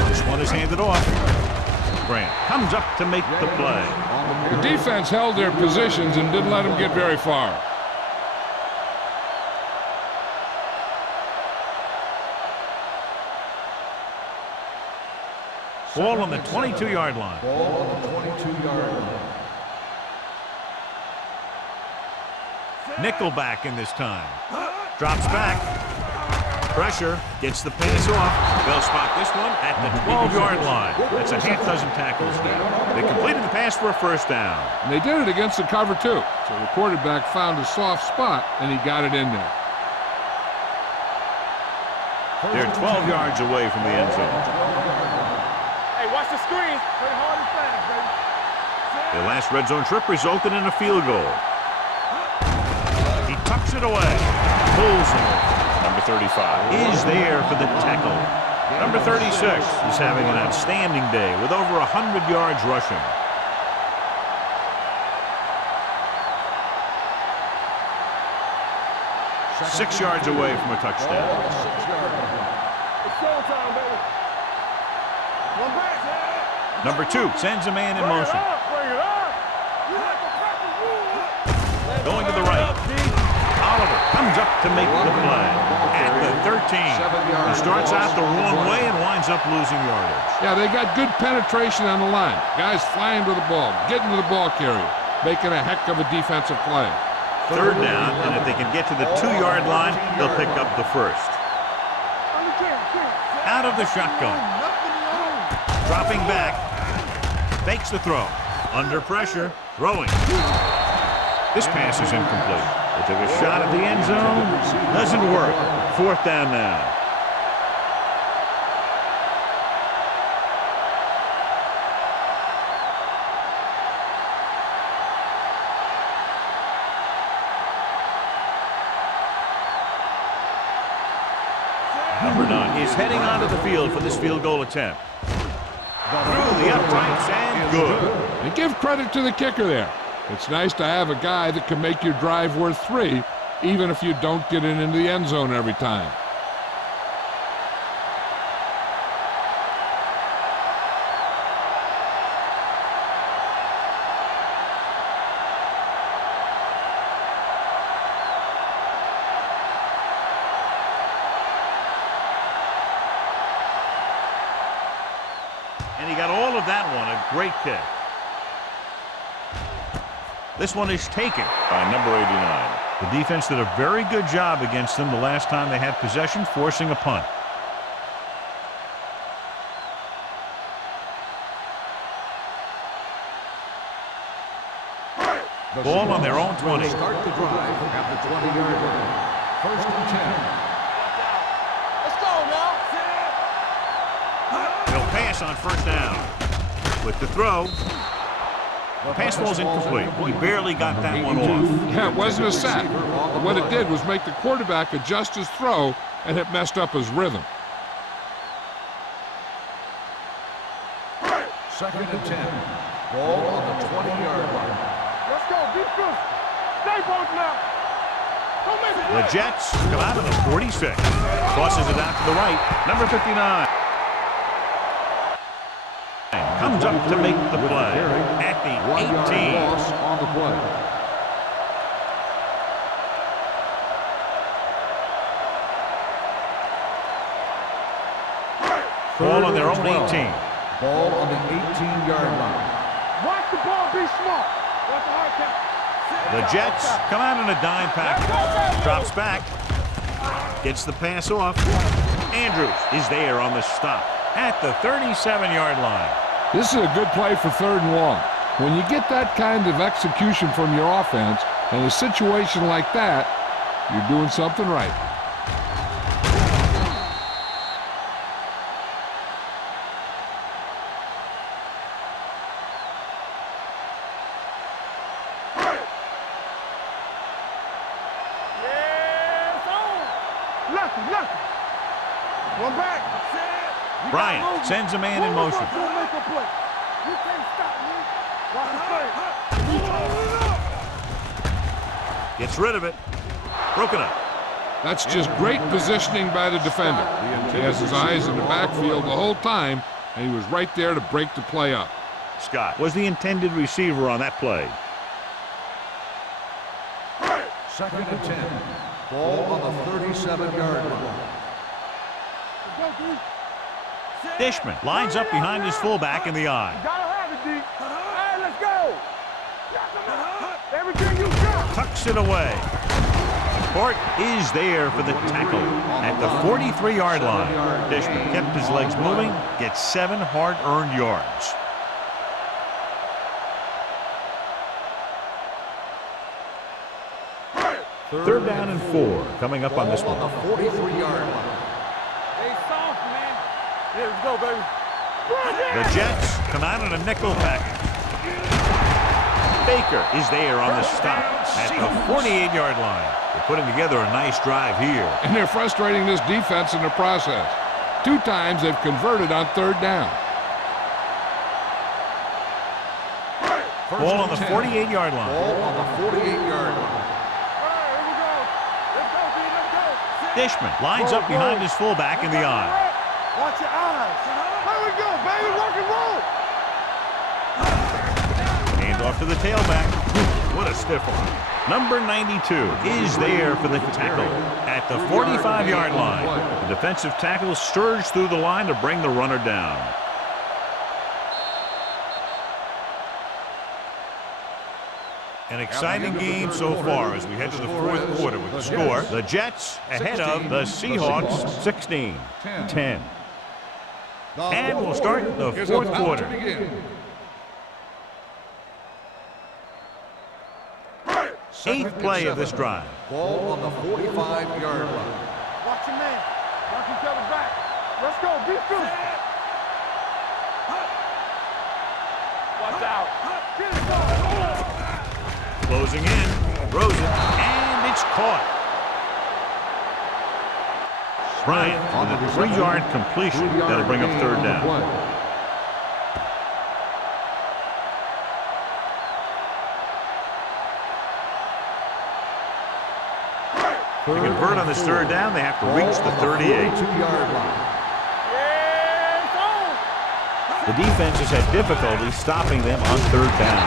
This one is handed off. Grant comes up to make the play. The defense held their positions and didn't let them get very far. Ball on the 22-yard line. Ball on the 22-yard line. Nickelback in this time. Drops back. Pressure. Gets the pass off. They'll spot this one at the 12-yard line. That's a half dozen tackles now. They completed the pass for a first down. And they did it against the cover, too. So the quarterback found a soft spot, and he got it in there. They're 12 yards away from the end zone. Hey, watch the screen. Play hard and fast, baby. Their last red zone trip resulted in a field goal. He tucks it away. Pulls it. Number 35 is there for the tackle. Number 36 is having an outstanding day with over 100 yards rushing. Six yards away from a touchdown. It's showtime, baby. One back. Number 2 sends a man in motion. Bring it up. Going to the right. Comes up to make the play at the 13. He starts out the wrong way and winds up losing yardage. Yeah, they got good penetration on the line. Guys flying to the ball, getting to the ball carrier, making a heck of a defensive play. Third down, and if they can get to the 2-yard line, they'll pick up the first. Out of the shotgun. Dropping back. Fakes the throw. Under pressure. Throwing. This pass is incomplete. They took a shot at the end zone. Doesn't work. Fourth down now. Number 9 is heading onto the field for this field goal attempt. Through the uprights and good. And give credit to the kicker there. It's nice to have a guy that can make your drive worth 3, even if you don't get it into the end zone every time. And he got all of that one. A great kick. This one is taken by number 89. The defense did a very good job against them the last time they had possession, forcing a punt. Ball on their own 20. Start the drive at the 20-yard line. First and 10. Let's go now. He'll pass on first down. With the throw. The pass falls incomplete. He barely got that one off. Yeah, it wasn't a sack. What it did was make the quarterback adjust his throw, and it messed up his rhythm. Second and 10. Ball on the 20-yard line. Let's go. Be good. Stay both now. Don't make it. The Jets come out of the 46. Tosses it out to the right. Number 59. Comes up to make the play at the 18. Loss on the play. Ball on their own 18. Ball on the 18-yard line. Watch the ball. Be smart. Watch the hard count. The Jets come out in a dime package. Drops back. Gets the pass off. Andrews is there on the stop at the 37-yard line. This is a good play for 3rd and long. When you get that kind of execution from your offense in a situation like that, you're doing something right. Lucky. One back. Bryant sends a man in motion. You can't stop me. Watch the play. Gets rid of it. Broken up. That's just great positioning by the defender. He has his eyes in the backfield the whole time, and he was right there to break the play up. Scott was the intended receiver on that play. Second and 10. Ball on the 37-yard line. Dishman lines up behind his fullback in the eye. Gotta have it, D. Hey, let's go. Everything you got. Tucks it away. Support is there for the tackle at the 43-yard line. Dishman kept his legs moving, gets 7 hard-earned yards. Third down and 4 coming up on this one. On the 43-yard line. Hey, soft, man. Here we go, baby. The Jets come out in a nickel package. Baker is there on the stop at the 48-yard line. They're putting together a nice drive here. And they're frustrating this defense in the process. 2 times they've converted on 3rd down. Ball on the 48-yard line. Ball on the 48-yard line. Dishman lines up behind his fullback in the eye. Watch your eyes. Here we go, baby. Rock and roll. Hand off to the tailback. What a stiff one. Number 92 is there for the tackle at the 45-yard line. The defensive tackle surged through the line to bring the runner down. An exciting game so far as we head to the fourth quarter with the score. The Jets ahead of the Seahawks 16-10. And we'll start the fourth quarter. Eighth play of this drive. Ball on the 45-yard line. Watch your man. Watch each other back. Let's go. Beat through. Watch out. Get it going. Closing in. Throws it. And it's caught. Bryant with a 3-yard completion. That'll bring up third down. To convert on this third down, they have to reach the 38. The defense has had difficulty stopping them on third down.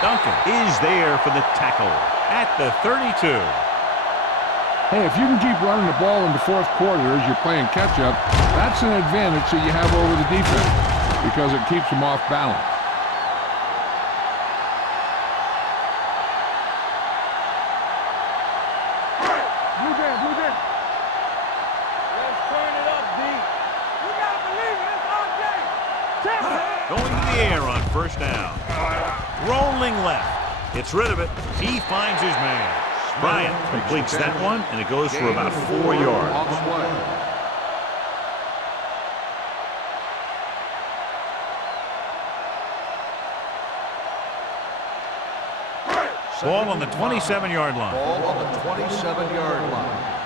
Duncan is there for the tackle at the 32. Hey, if you can keep running the ball in the fourth quarter as you're playing catch-up, that's an advantage that you have over the defense because it keeps them off balance. Going to the air on first down. Rolling left. Gets rid of it. He finds his man. Bryant completes that one, and it goes for about 4 yards. Ball on the 27-yard line. Ball on the 27-yard line.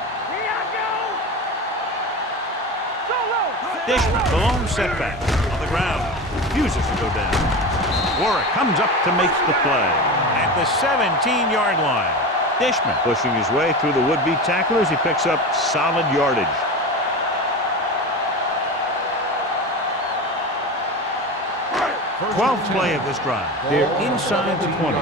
Dishman, the lone setback on the ground, refuses to go down. Warwick comes up to make the play at the 17-yard line. Dishman pushing his way through the would-be tacklers. He picks up solid yardage. Twelfth play of this drive. They're inside the 20.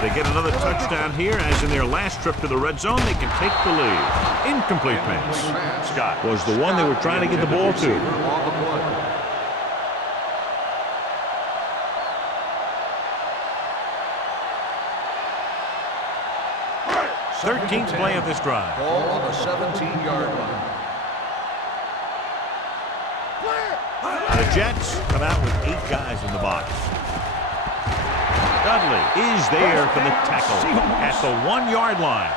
They get another touchdown here, as in their last trip to the red zone, they can take the lead. Incomplete pass. Scott was the one they were trying to get the ball to. Thirteenth play of this drive. Ball on the 17-yard line. The Jets come out with 8 guys in the box. Dudley is there for the tackle at the 1-yard line.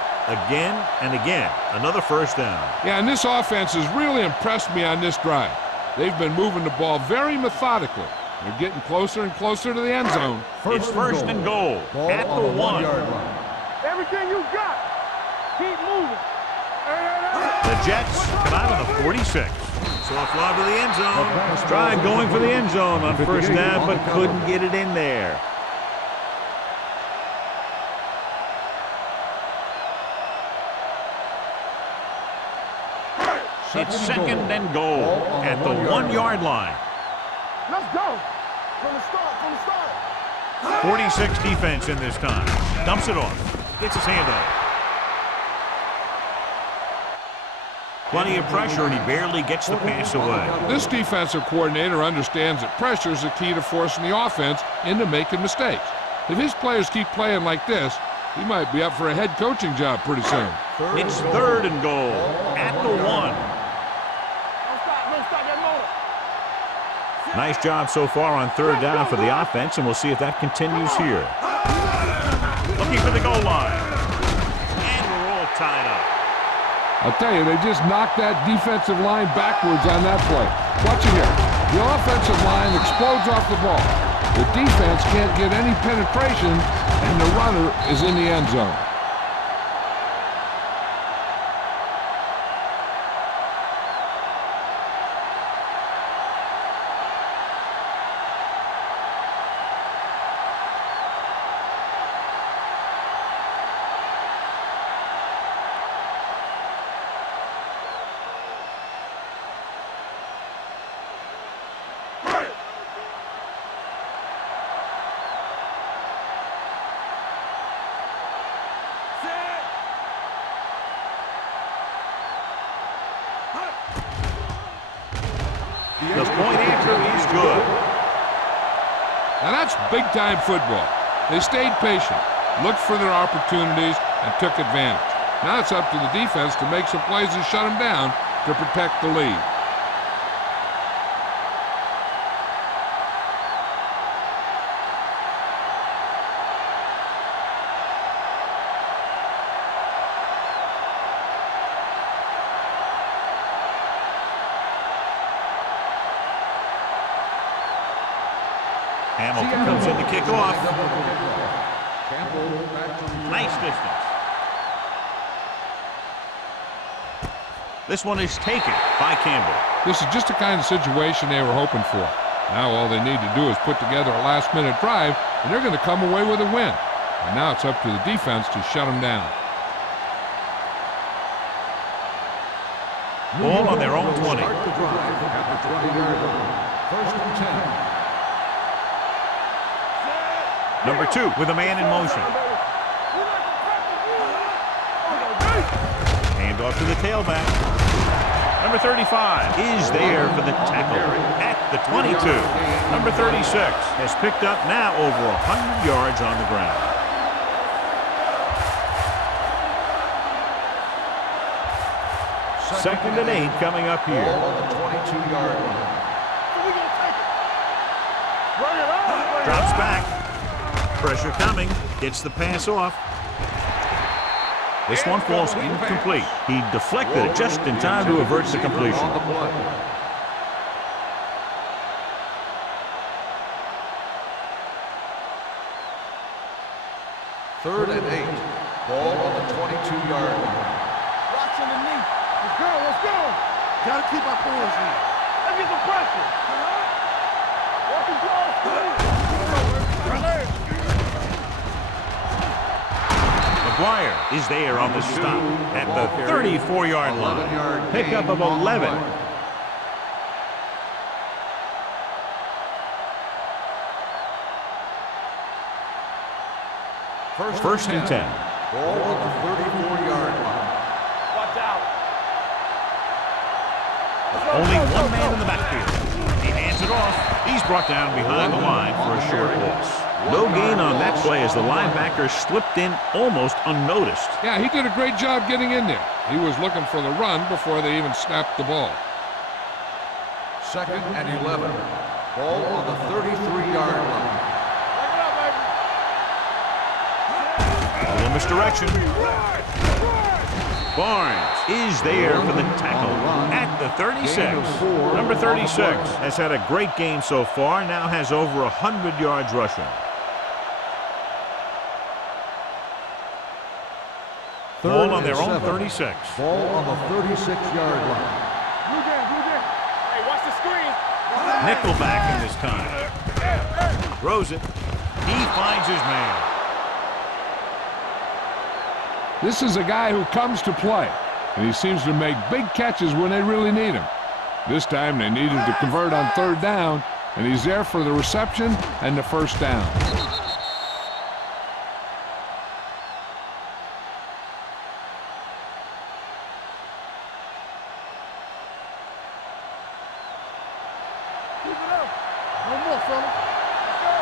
Again and again, another first down. Yeah, and this offense has really impressed me on this drive. They've been moving the ball very methodically. They're getting closer and closer to the end zone. It's first and goal at the 1. Everything you got, keep moving. The Jets come out of the 46. Soft lob to the end zone. Tried going for the end zone on first down, but couldn't get it in there. It's second and goal at the 1-yard line. Let's go. From the start. 46 defense in this time. Dumps it off. Gets his hand up. Plenty of pressure, and he barely gets the pass away. This defensive coordinator understands that pressure is the key to forcing the offense into making mistakes. If his players keep playing like this, he might be up for a head coaching job pretty soon. It's third and goal at the 1. Nice job so far on third down for the offense, and we'll see if that continues here. Looking for the goal line. And we're all tied up. I'll tell you, they just knocked that defensive line backwards on that play. Watch it here. The offensive line explodes off the ball. The defense can't get any penetration, and the runner is in the end zone. good. Now that's big-time football. They stayed patient, looked for their opportunities, and took advantage. Now it's up to the defense to make some plays and shut them down to protect the lead. Hamilton comes in to kick off. Nice distance. This one is taken by Campbell. This is just the kind of situation they were hoping for. Now all they need to do is put together a last-minute drive, and they're going to come away with a win. And now it's up to the defense to shut them down. Ball on their own 20. At the 20-yard line. First and 10. Number 2 with a man in motion. Hand off to the tailback. Number 35 is there for the tackle at the 22. Number 36 has picked up now over 100 yards on the ground. Second and 8 coming up here. Ball on the 22-yard line. Drops back. Pressure coming. Gets the pass off. This one falls incomplete. He deflected it just in time to avert the completion. On the play. Third and 8. Ball on the 22-yard line. Rocks underneath. Let's go, let's go. Gotta keep our hands in. Let's get some pressure. Walking close. McGuire is there on the stop at the 34-yard line. Pickup of 11. First and 10. Ball on the 34-yard line. Watch out. Only one man in the backfield. He hands it off. He's brought down behind the line for a short loss. No gain on that play as the linebacker slipped in almost unnoticed. Yeah, he did a great job getting in there. He was looking for the run before they even snapped the ball. Second and 11. Ball on the 33-yard line. Ball in misdirection. Barnes is there for the tackle at the 36. Number 36 has had a great game so far, now has over 100 yards rushing. Ball on their own 36. Ball on the 36-yard line. Blue game. Hey, watch the screen. Nickelback in this time. Throws it. He finds his man. This is a guy who comes to play, and he seems to make big catches when they really need him. This time they needed to convert on third down, and he's there for the reception and the first down. Keep it up. No more, fella. Let's go.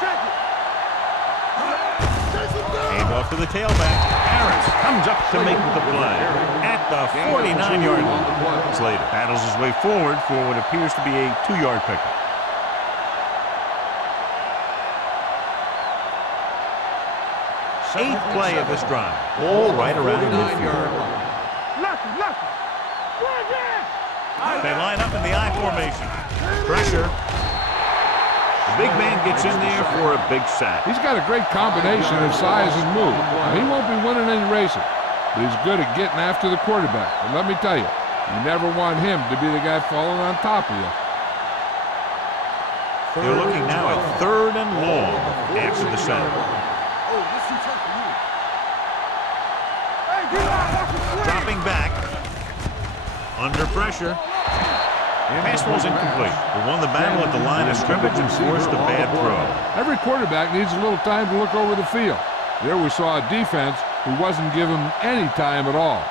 Check it. Hand off to the tailback. Harris comes up to make the play at the 49-yard line. Slater paddles his way forward for what appears to be a 2-yard pickup. Eighth play of this drive. All right around midfield. Lucky. Run again. They line up in the I formation. Pressure. The big man gets in there for a big sack. He's got a great combination of size and move. Now, he won't be winning any races, but he's good at getting after the quarterback. And let me tell you, you never want him to be the guy falling on top of you. They're looking now at third and long after the center. Oh, this is tough for you. Hey, get out. Watch the screen. Dropping back. Under pressure. Pass was incomplete. They won the battle at the line of scrimmage and forced a bad throw. Every quarterback needs a little time to look over the field. There we saw a defense who wasn't given any time at all.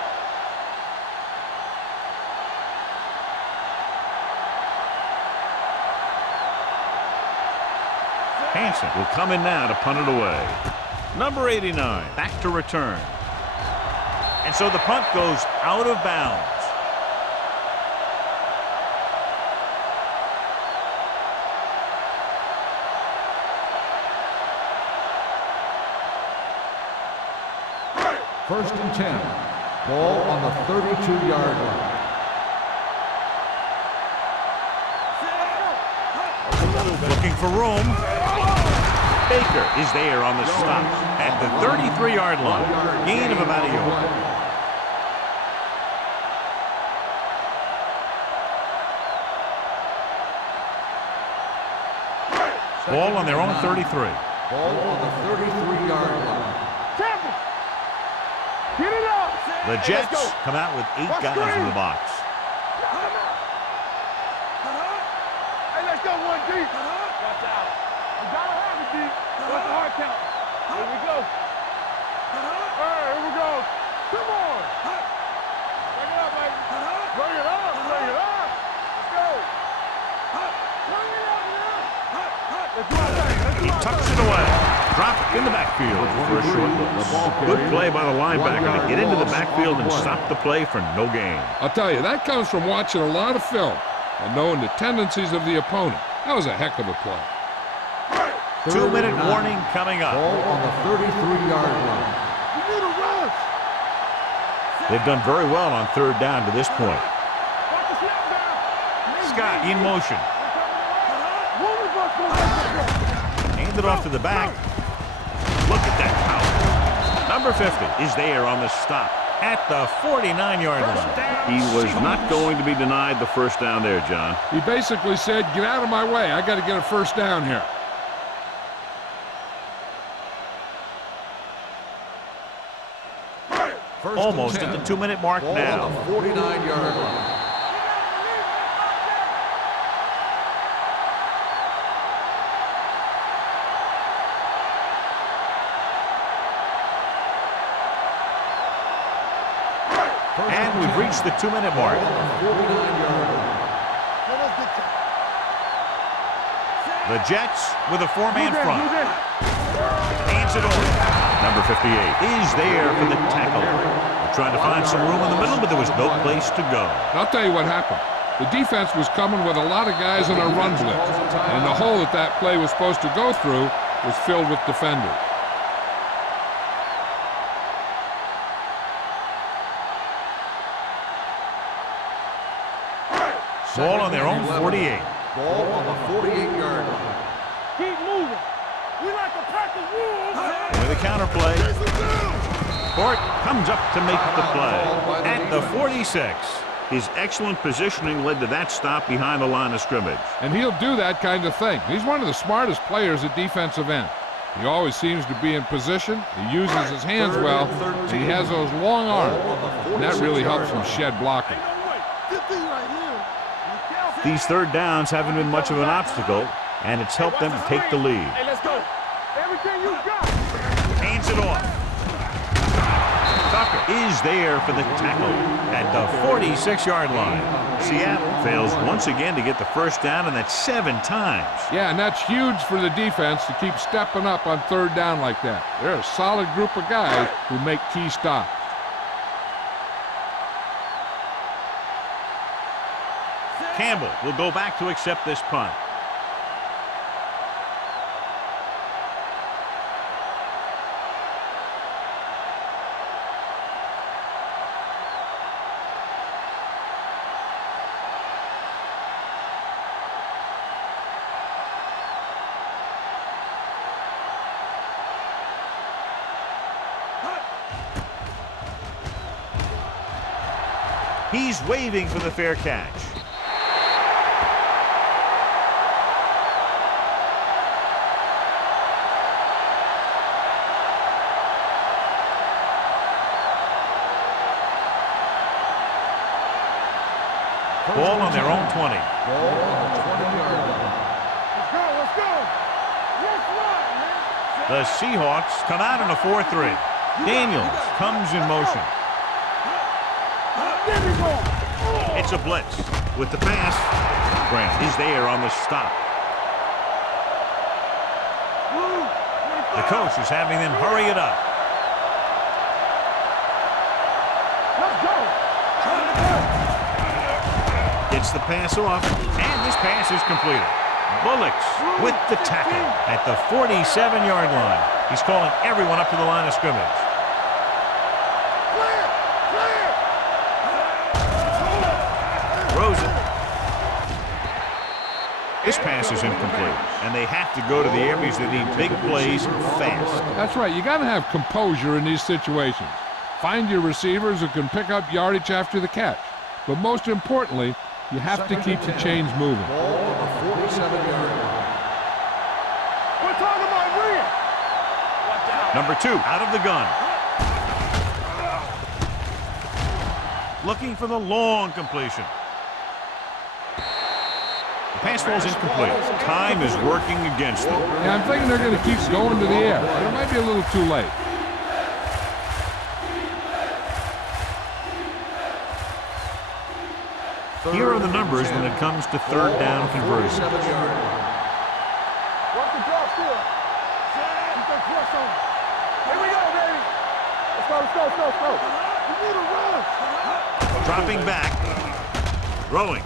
Hansen will come in now to punt it away. Number 89 back to return. And so the punt goes out of bounds. First and 10. Ball on the 32-yard line. Looking for room. Baker is there on the stop at the 33-yard line. Gain of about a yard. Ball on their own 33. Ball on the 33-yard line. Get it up. The Jets come out with 8 guys in the box. Hey, let's go one deep. Watch out. We gotta have it deep. What's the hard count? Here we go. All right, here we go. Come on. Bring it up, baby. Bring it up. Bring it up. Let's go. Bring it up, man. Let's do our thing. Let's do He our tucks thing. it away. Drop in the backfield for a short loss. Good play by the linebacker to get into the backfield and stop the play for no gain. I'll tell you, that comes from watching a lot of film and knowing the tendencies of the opponent. That was a heck of a play. 2-minute warning coming up. Ball on the 33-yard line. You need a rush. They've done very well on third down to this point. Watch the snap down. Scott in motion. Woman bus gonna make it. Hand it off to the back. Look at that power. Number 50 is there on the stop at the 49-yard line. He was not going to be denied the first down there, John. He basically said, get out of my way. I got to get a first down here. Almost at the 2-minute mark Ball now. on the 49-yard line. And we've reached the 2-minute mark. The Jets with a 4-man front. Hands it over. Number 58 is there for the tackle. They're trying to find some room in the middle, but there was no place to go. And I'll tell you what happened. The defense was coming with a lot of guys in a run blitz, and the hole that play was supposed to go through was filled with defenders. Ball on their own 48. Ball on the 48-yard line. Keep moving. We like to practice rules. With a counterplay. Court comes up to make the play at the 46. His excellent positioning led to that stop behind the line of scrimmage. And he'll do that kind of thing. He's one of the smartest players at defensive end. He always seems to be in position. He uses his hands well, and he has those long arms. And that really helps him shed blocking. Good thing right here. These third downs haven't been much of an obstacle, and it's helped them to take the lead. Hey, let's go. Everything you got. Hands it off. Tucker is there for the tackle at the 46-yard line. Seattle fails once again to get the first down, and that's 7 times. Yeah, and that's huge for the defense to keep stepping up on third down like that. They're a solid group of guys who make key stops. Campbell will go back to accept this punt. He's waving for the fair catch. Ball on their own 20. Ball on the 20-yard line. Let's go. Let's go. Yes, right, man. The Seahawks come out in a 4-3. Daniels comes in motion. There we go. It's a blitz. With the pass, Grant is there on the stop. The coach is having them hurry it up. Let's go. Gets the pass off, and this pass is completed. Bullocks with the tackle at the 47-yard line. He's calling everyone up to the line of scrimmage. Clear. Rosen. This pass is incomplete, and they have to go to the areas that need big plays fast. That's right. You got to have composure in these situations. Find your receivers who can pick up yardage after the catch. But most importantly, you have to keep the chains moving. Ball on the 47-yard line. We're talking about Rhea. Number 2 out of the gun. Looking for the long completion. The pass falls incomplete. Time is working against them. Yeah, I'm thinking they're going to keep going to the air, but it might be a little too late. Here are the numbers when it comes to third down conversion. Watch the drop still. Keep that press on. Here we go, baby. Let's go. We need to run. Dropping back. Throwing.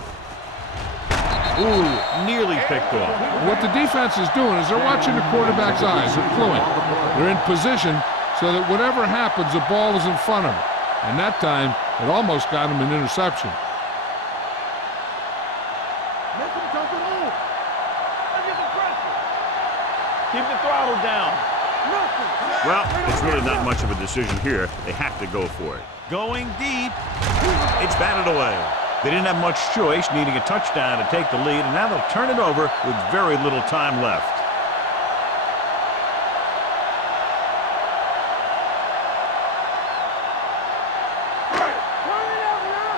Ooh, nearly picked off. What the defense is doing is they're watching the quarterback's eyes. They're cluing. They're in position so that whatever happens, the ball is in front of them. And that time, it almost got him an interception. Make him jump it on. Look at the pressure. Keep the throttle down. Nothing. Well, it's really not much of a decision here. They have to go for it. Going deep. It's batted away. They didn't have much choice, needing a touchdown to take the lead, and now they'll turn it over with very little time left. Turn it up now.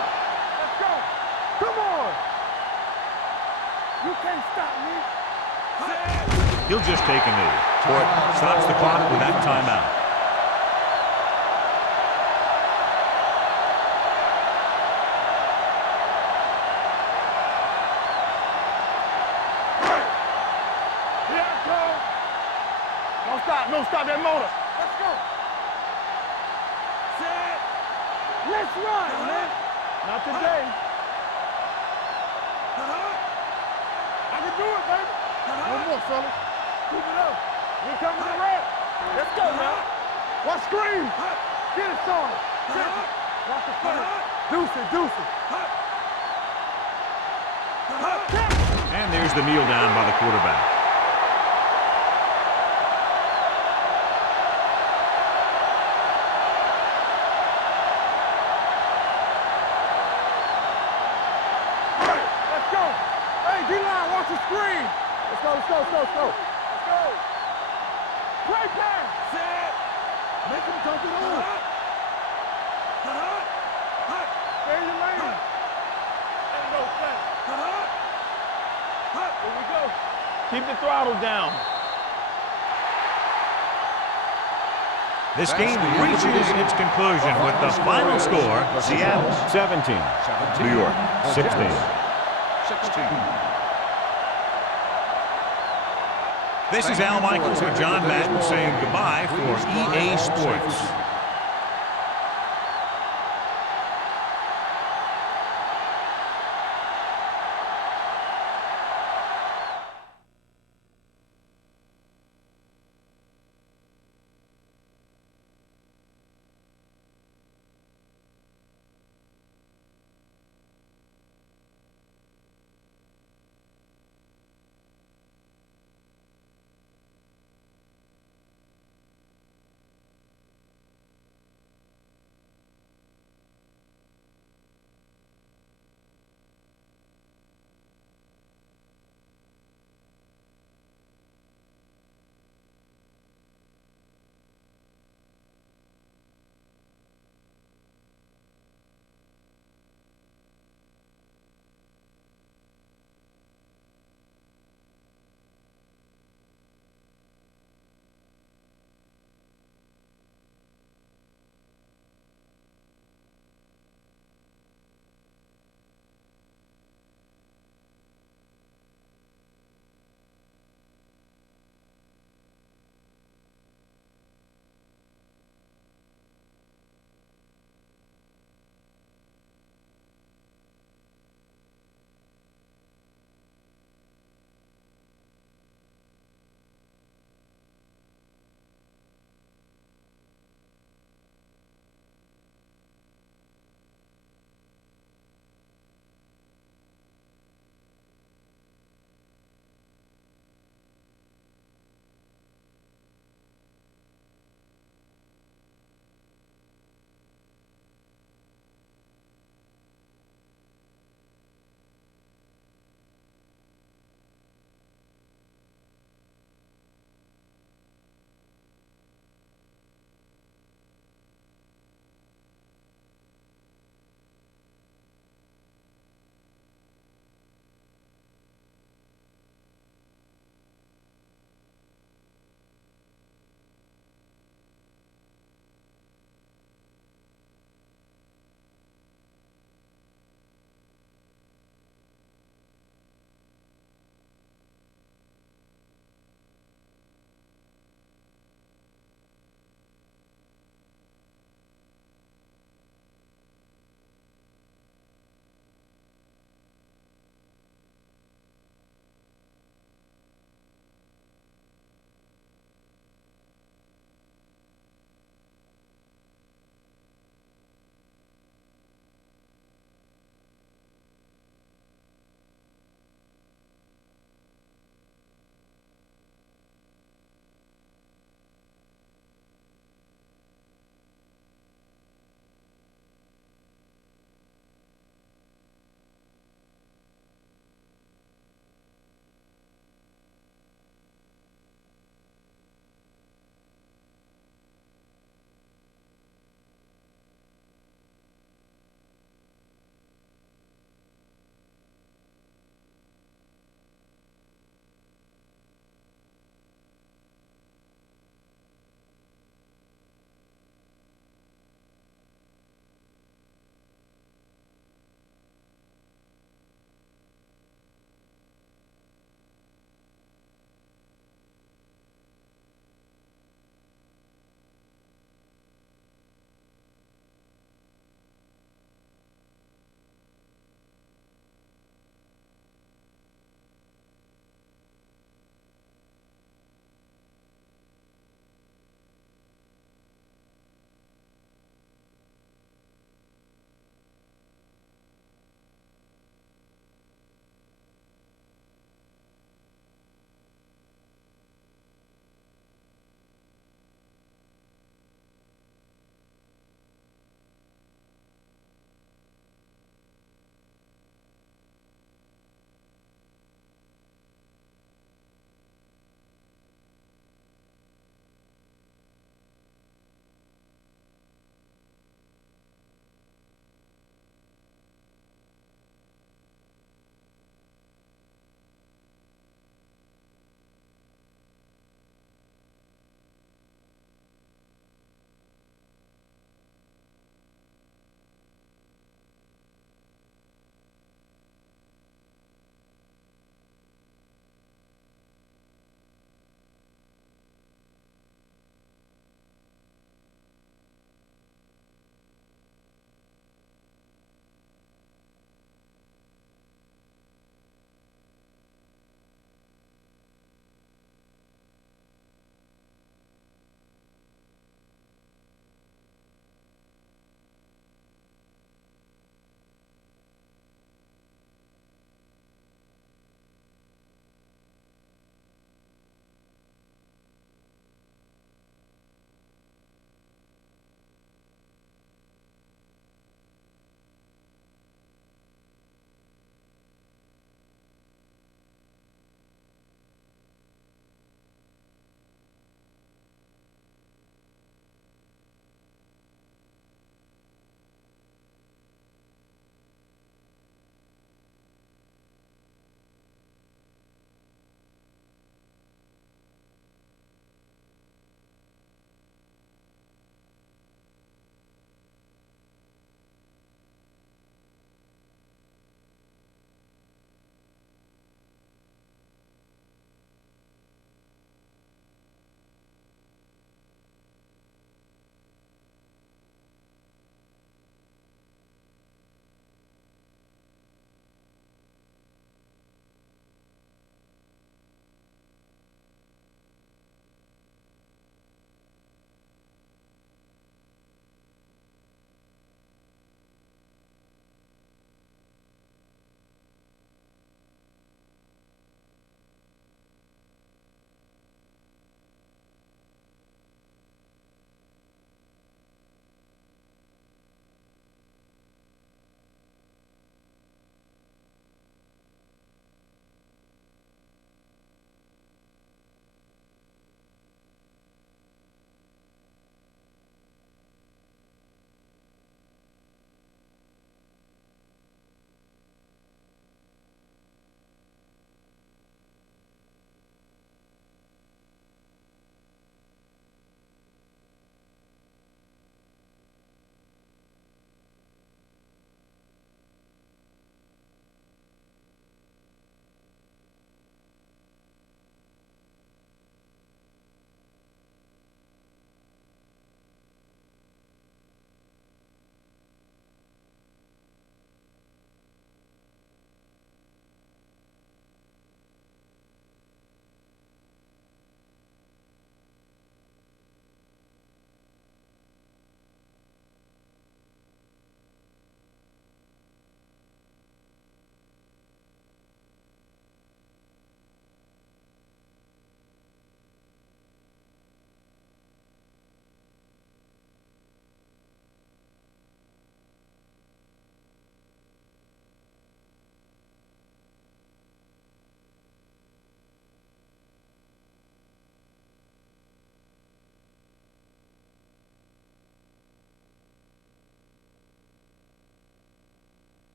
Let's go. Come on. You can't stop me. He'll just take a knee. Court stops the clock with that timeout. Don't stop that motor. Let's go. Set. Let's run, man. Not today. I can do it, baby. One more, fellas. Keep it up. We coming to rap. Let's go, man. Watch screen. Get it, Sean. Watch the play. Deuce it. And there's the kneel down by the quarterback. D-line, watch the screen. Let's go. Great pass. Set. Make him jump it on. Stay in your lane. And go fast. Here we go. Keep the throttle down. This game reaches its conclusion with the final score, Seattle 17, New York 16. This is Al Michaels with John Madden saying goodbye for EA Sports.